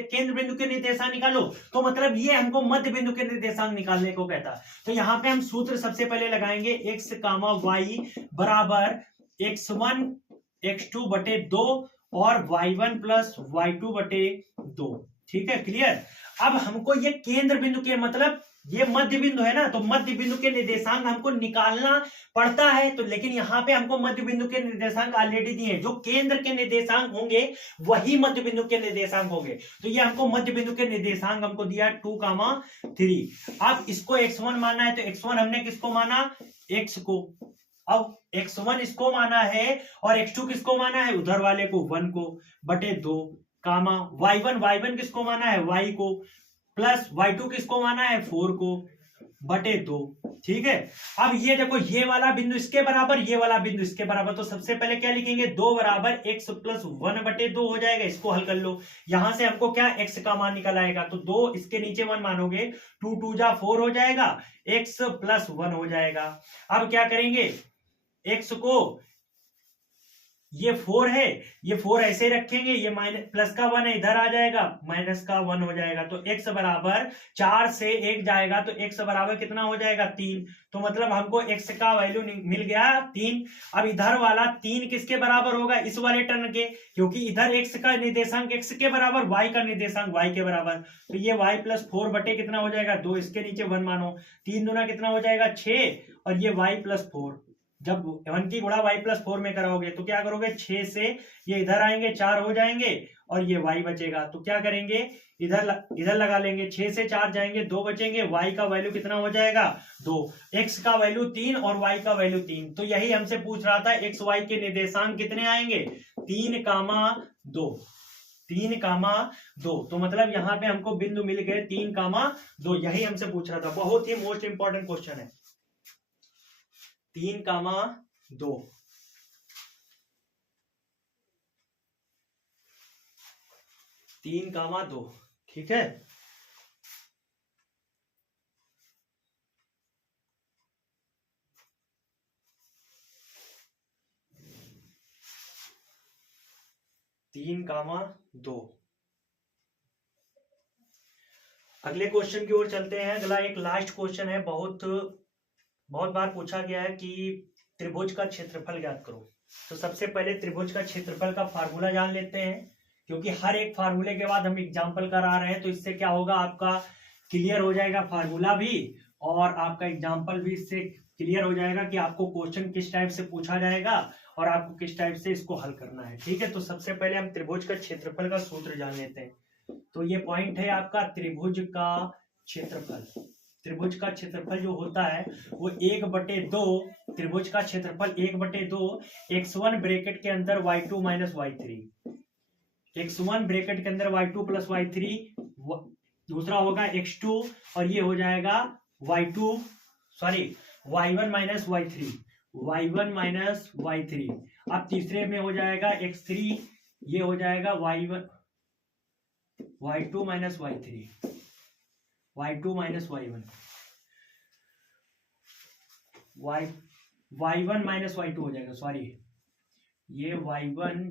केंद्र बिंदु के निर्देशांक निकालो, तो मतलब ये हमको मध्य बिंदु के निर्देशांक निकालने को कहता। तो यहाँ पे हम सूत्र सबसे पहले लगाएंगे x, y बराबर x1 x2 बटे 2 और y1 प्लस y2 बटे 2। ठीक है, क्लियर। अब हमको ये केंद्र बिंदु के मतलब ये मध्य बिंदु है ना, तो मध्य बिंदु के निर्देशांक हमको निकालना पड़ता है। तो लेकिन यहाँ पे हमको मध्य बिंदु के निर्देशांक ऑलरेडी दिए हैं, जो केंद्र के निर्देशांक होंगे वही मध्य बिंदु के निर्देशांक होंगे। तो ये हमको मध्य बिंदु के निर्देशांक हमको दिया 2,3। अब इसको x1 माना है, तो x1 हमने किसको माना, x को। अब x1 इसको माना है और x2 किसको माना है, उधर वाले को 1 को बटे 2 कामा y1 किसको माना है, y को, प्लस y2 किसको माना है 4 को बटे 2। ठीक है, अब ये देखो ये वाला बिंदु इसके बराबर, ये वाला बिंदु इसके बराबर, तो सबसे पहले क्या लिखेंगे 2 बराबर x प्लस 1 बटे 2 हो जाएगा। इसको हल कर लो, यहां से हमको क्या x का मान निकल आएगा, तो 2 इसके नीचे 1 मानोगे, 2 2 जा 4 हो जाएगा, x प्लस 1 हो जाएगा। अब क्या करेंगे, x को, ये 4 है, ये 4 ऐसे रखेंगे, ये माइनस प्लस का 1 है इधर आ जाएगा, माइनस का 1 हो जाएगा। तो x बराबर 4 से 1 जाएगा तो x बराबर कितना हो जाएगा 3। तो मतलब हमको x का वैल्यू मिल गया 3। अब इधर वाला 3 किसके बराबर होगा, इस वाले टर्न के, क्योंकि इधर x का निर्देशांक x के बराबर, y का निर्देशांक y के बराबर। तो ये y प्लस 4 बटे कितना हो जाएगा 2, इसके नीचे 1 मानो, 3 दूना कितना हो जाएगा 6 और ये y प्लस 4। जब 1 की गुणा y प्लस 4 में कराओगे तो क्या करोगे, 6 से ये इधर आएंगे 4 हो जाएंगे और ये y बचेगा। तो क्या करेंगे, इधर लगा लेंगे, 6 से 4 जाएंगे 2 बचेंगे, y का वैल्यू कितना हो जाएगा 2, x का वैल्यू 3 और y का वैल्यू 3। तो यही हमसे पूछ रहा था x y के निर्देशांक कितने आएंगे 3,2, 3,2। तो मतलब यहाँ पे हमको बिंदु मिल गए 3,2, यही हमसे पूछ रहा था। बहुत ही मोस्ट इंपॉर्टेंट क्वेश्चन है 3,2। ठीक है, तीन कामा 2। अगले क्वेश्चन की ओर चलते हैं। अगला एक लास्ट क्वेश्चन है, बहुत बार पूछा गया है कि त्रिभुज का क्षेत्रफल ज्ञात करो। तो सबसे पहले त्रिभुज का क्षेत्रफल का फार्मूला जान लेते हैं, क्योंकि हर एक फार्मूले के बाद हम एग्जांपल करा रहे हैं, तो इससे क्या होगा, आपका क्लियर हो जाएगा फार्मूला भी और आपका एग्जांपल भी इससे क्लियर हो जाएगा कि आपको क्वेश्चन किस टाइप से पूछा जाएगा और आपको किस टाइप से इसको हल करना है। ठीक है, तो सबसे पहले हम त्रिभुज का क्षेत्रफल का सूत्र जान लेते हैं। तो ये पॉइंट है आपका त्रिभुज का क्षेत्रफल। त्रिभुज का क्षेत्रफल जो होता है वो 1/2, त्रिभुज का क्षेत्रफल 1/2 x1 ब्रैकेट के अंदर y2 minus y3, x1 bracket के अंदर y2 प्लस y3, दूसरा होगा x2 और ये हो जाएगा y1 minus y3, y1 minus y3। अब तीसरे में हो जाएगा x3, ये हो जाएगा y2 minus y3, y2 minus y1, y1 minus y2 हो जाएगा, सॉरी ये y1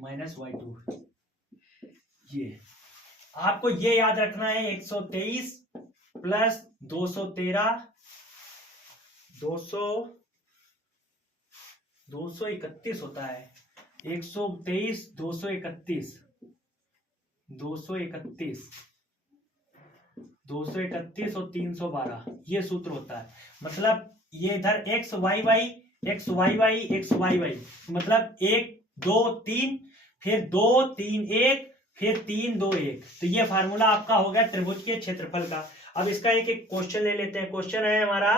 माइनस y2। ये आपको ये याद रखना है 123 प्लस 213, 231 होता है, 123, 231, 231, 231 और 312, ये सूत्र होता है। मतलब ये इधर X Y Y, X Y Y, X Y Y, मतलब 1 2 3, फिर 2 3 1, फिर 3 2 1। तो ये फार्मूला आपका हो गया त्रिभुज के क्षेत्रफल का। अब इसका एक एक क्वेश्चन ले लेते हैं। क्वेश्चन है हमारा,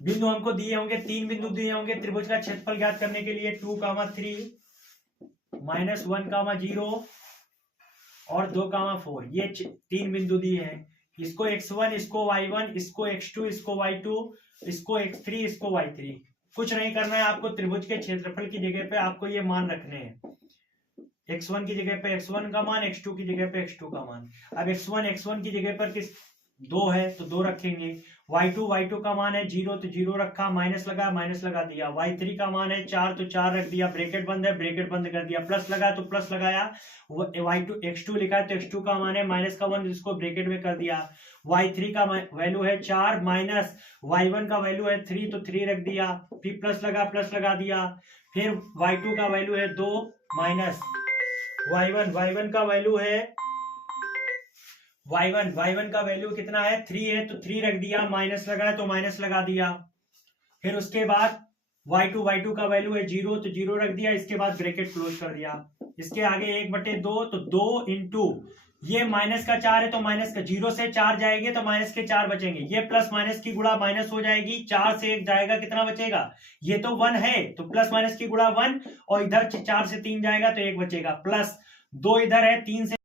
बिंदु हमको दिए होंगे, 3 बिंदु दिए होंगे त्रिभुज का क्षेत्रफल ज्ञात करने के लिए, 2, 3, -1, 0 और 2, 4, ये 3 बिंदु दिए हैं। इसको x1, इसको y1, इसको x2, इसको y2, इसको x3, इसको y3। कुछ नहीं करना है आपको, त्रिभुज के क्षेत्रफल की जगह पे आपको ये मान रखने हैं। x1 की जगह पे x1 का मान, x2 की जगह पे x2 का मान। अब x1 की जगह पर किस 2 है तो 2 रखेंगे। y2 का मान है 0 तो 0 रखा, माइनस लगा दिया। y3 का मान है 4 तो 4 रख दिया, ब्रैकेट बंद है, ब्रैकेट बंद कर दिया। प्लस लगा तो प्लस लगाया, y2 x2 लिखा है तो x2 का मान है -1, जिसको ब्रैकेट में कर दिया। y3 का वैल्यू है 4 माइनस y1 का वैल्यू है 3 तो 3 रख दिया, फिर प्लस लगा दिया। फिर y2 का वैल्यू है 2 माइनस y1 का वैल्यू है y1 का वैल्यू कितना है 3 है तो 3 रख दिया, माइनस लगा है तो माइनस लगा दिया। फिर उसके बाद y2 का वैल्यू है 0 तो 0 रख दिया, इसके बाद ब्रैकेट क्लोज कर दिया। इसके आगे 1/2 तो 2 इंटू ये माइनस का 4 है तो माइनस का 0 से 4 जाएंगे तो माइनस के 4 बचेंगे। ये प्लस माइनस की गुणा माइनस हो जाएगी, 4 से 1 जाएगा, कितना बचेगा? ये तो 1 है तो प्लस माइनस की गुणा 1, और इधर 4 से 3 जाएगा तो 1 बचेगा, प्लस 2 इधर है, 3 से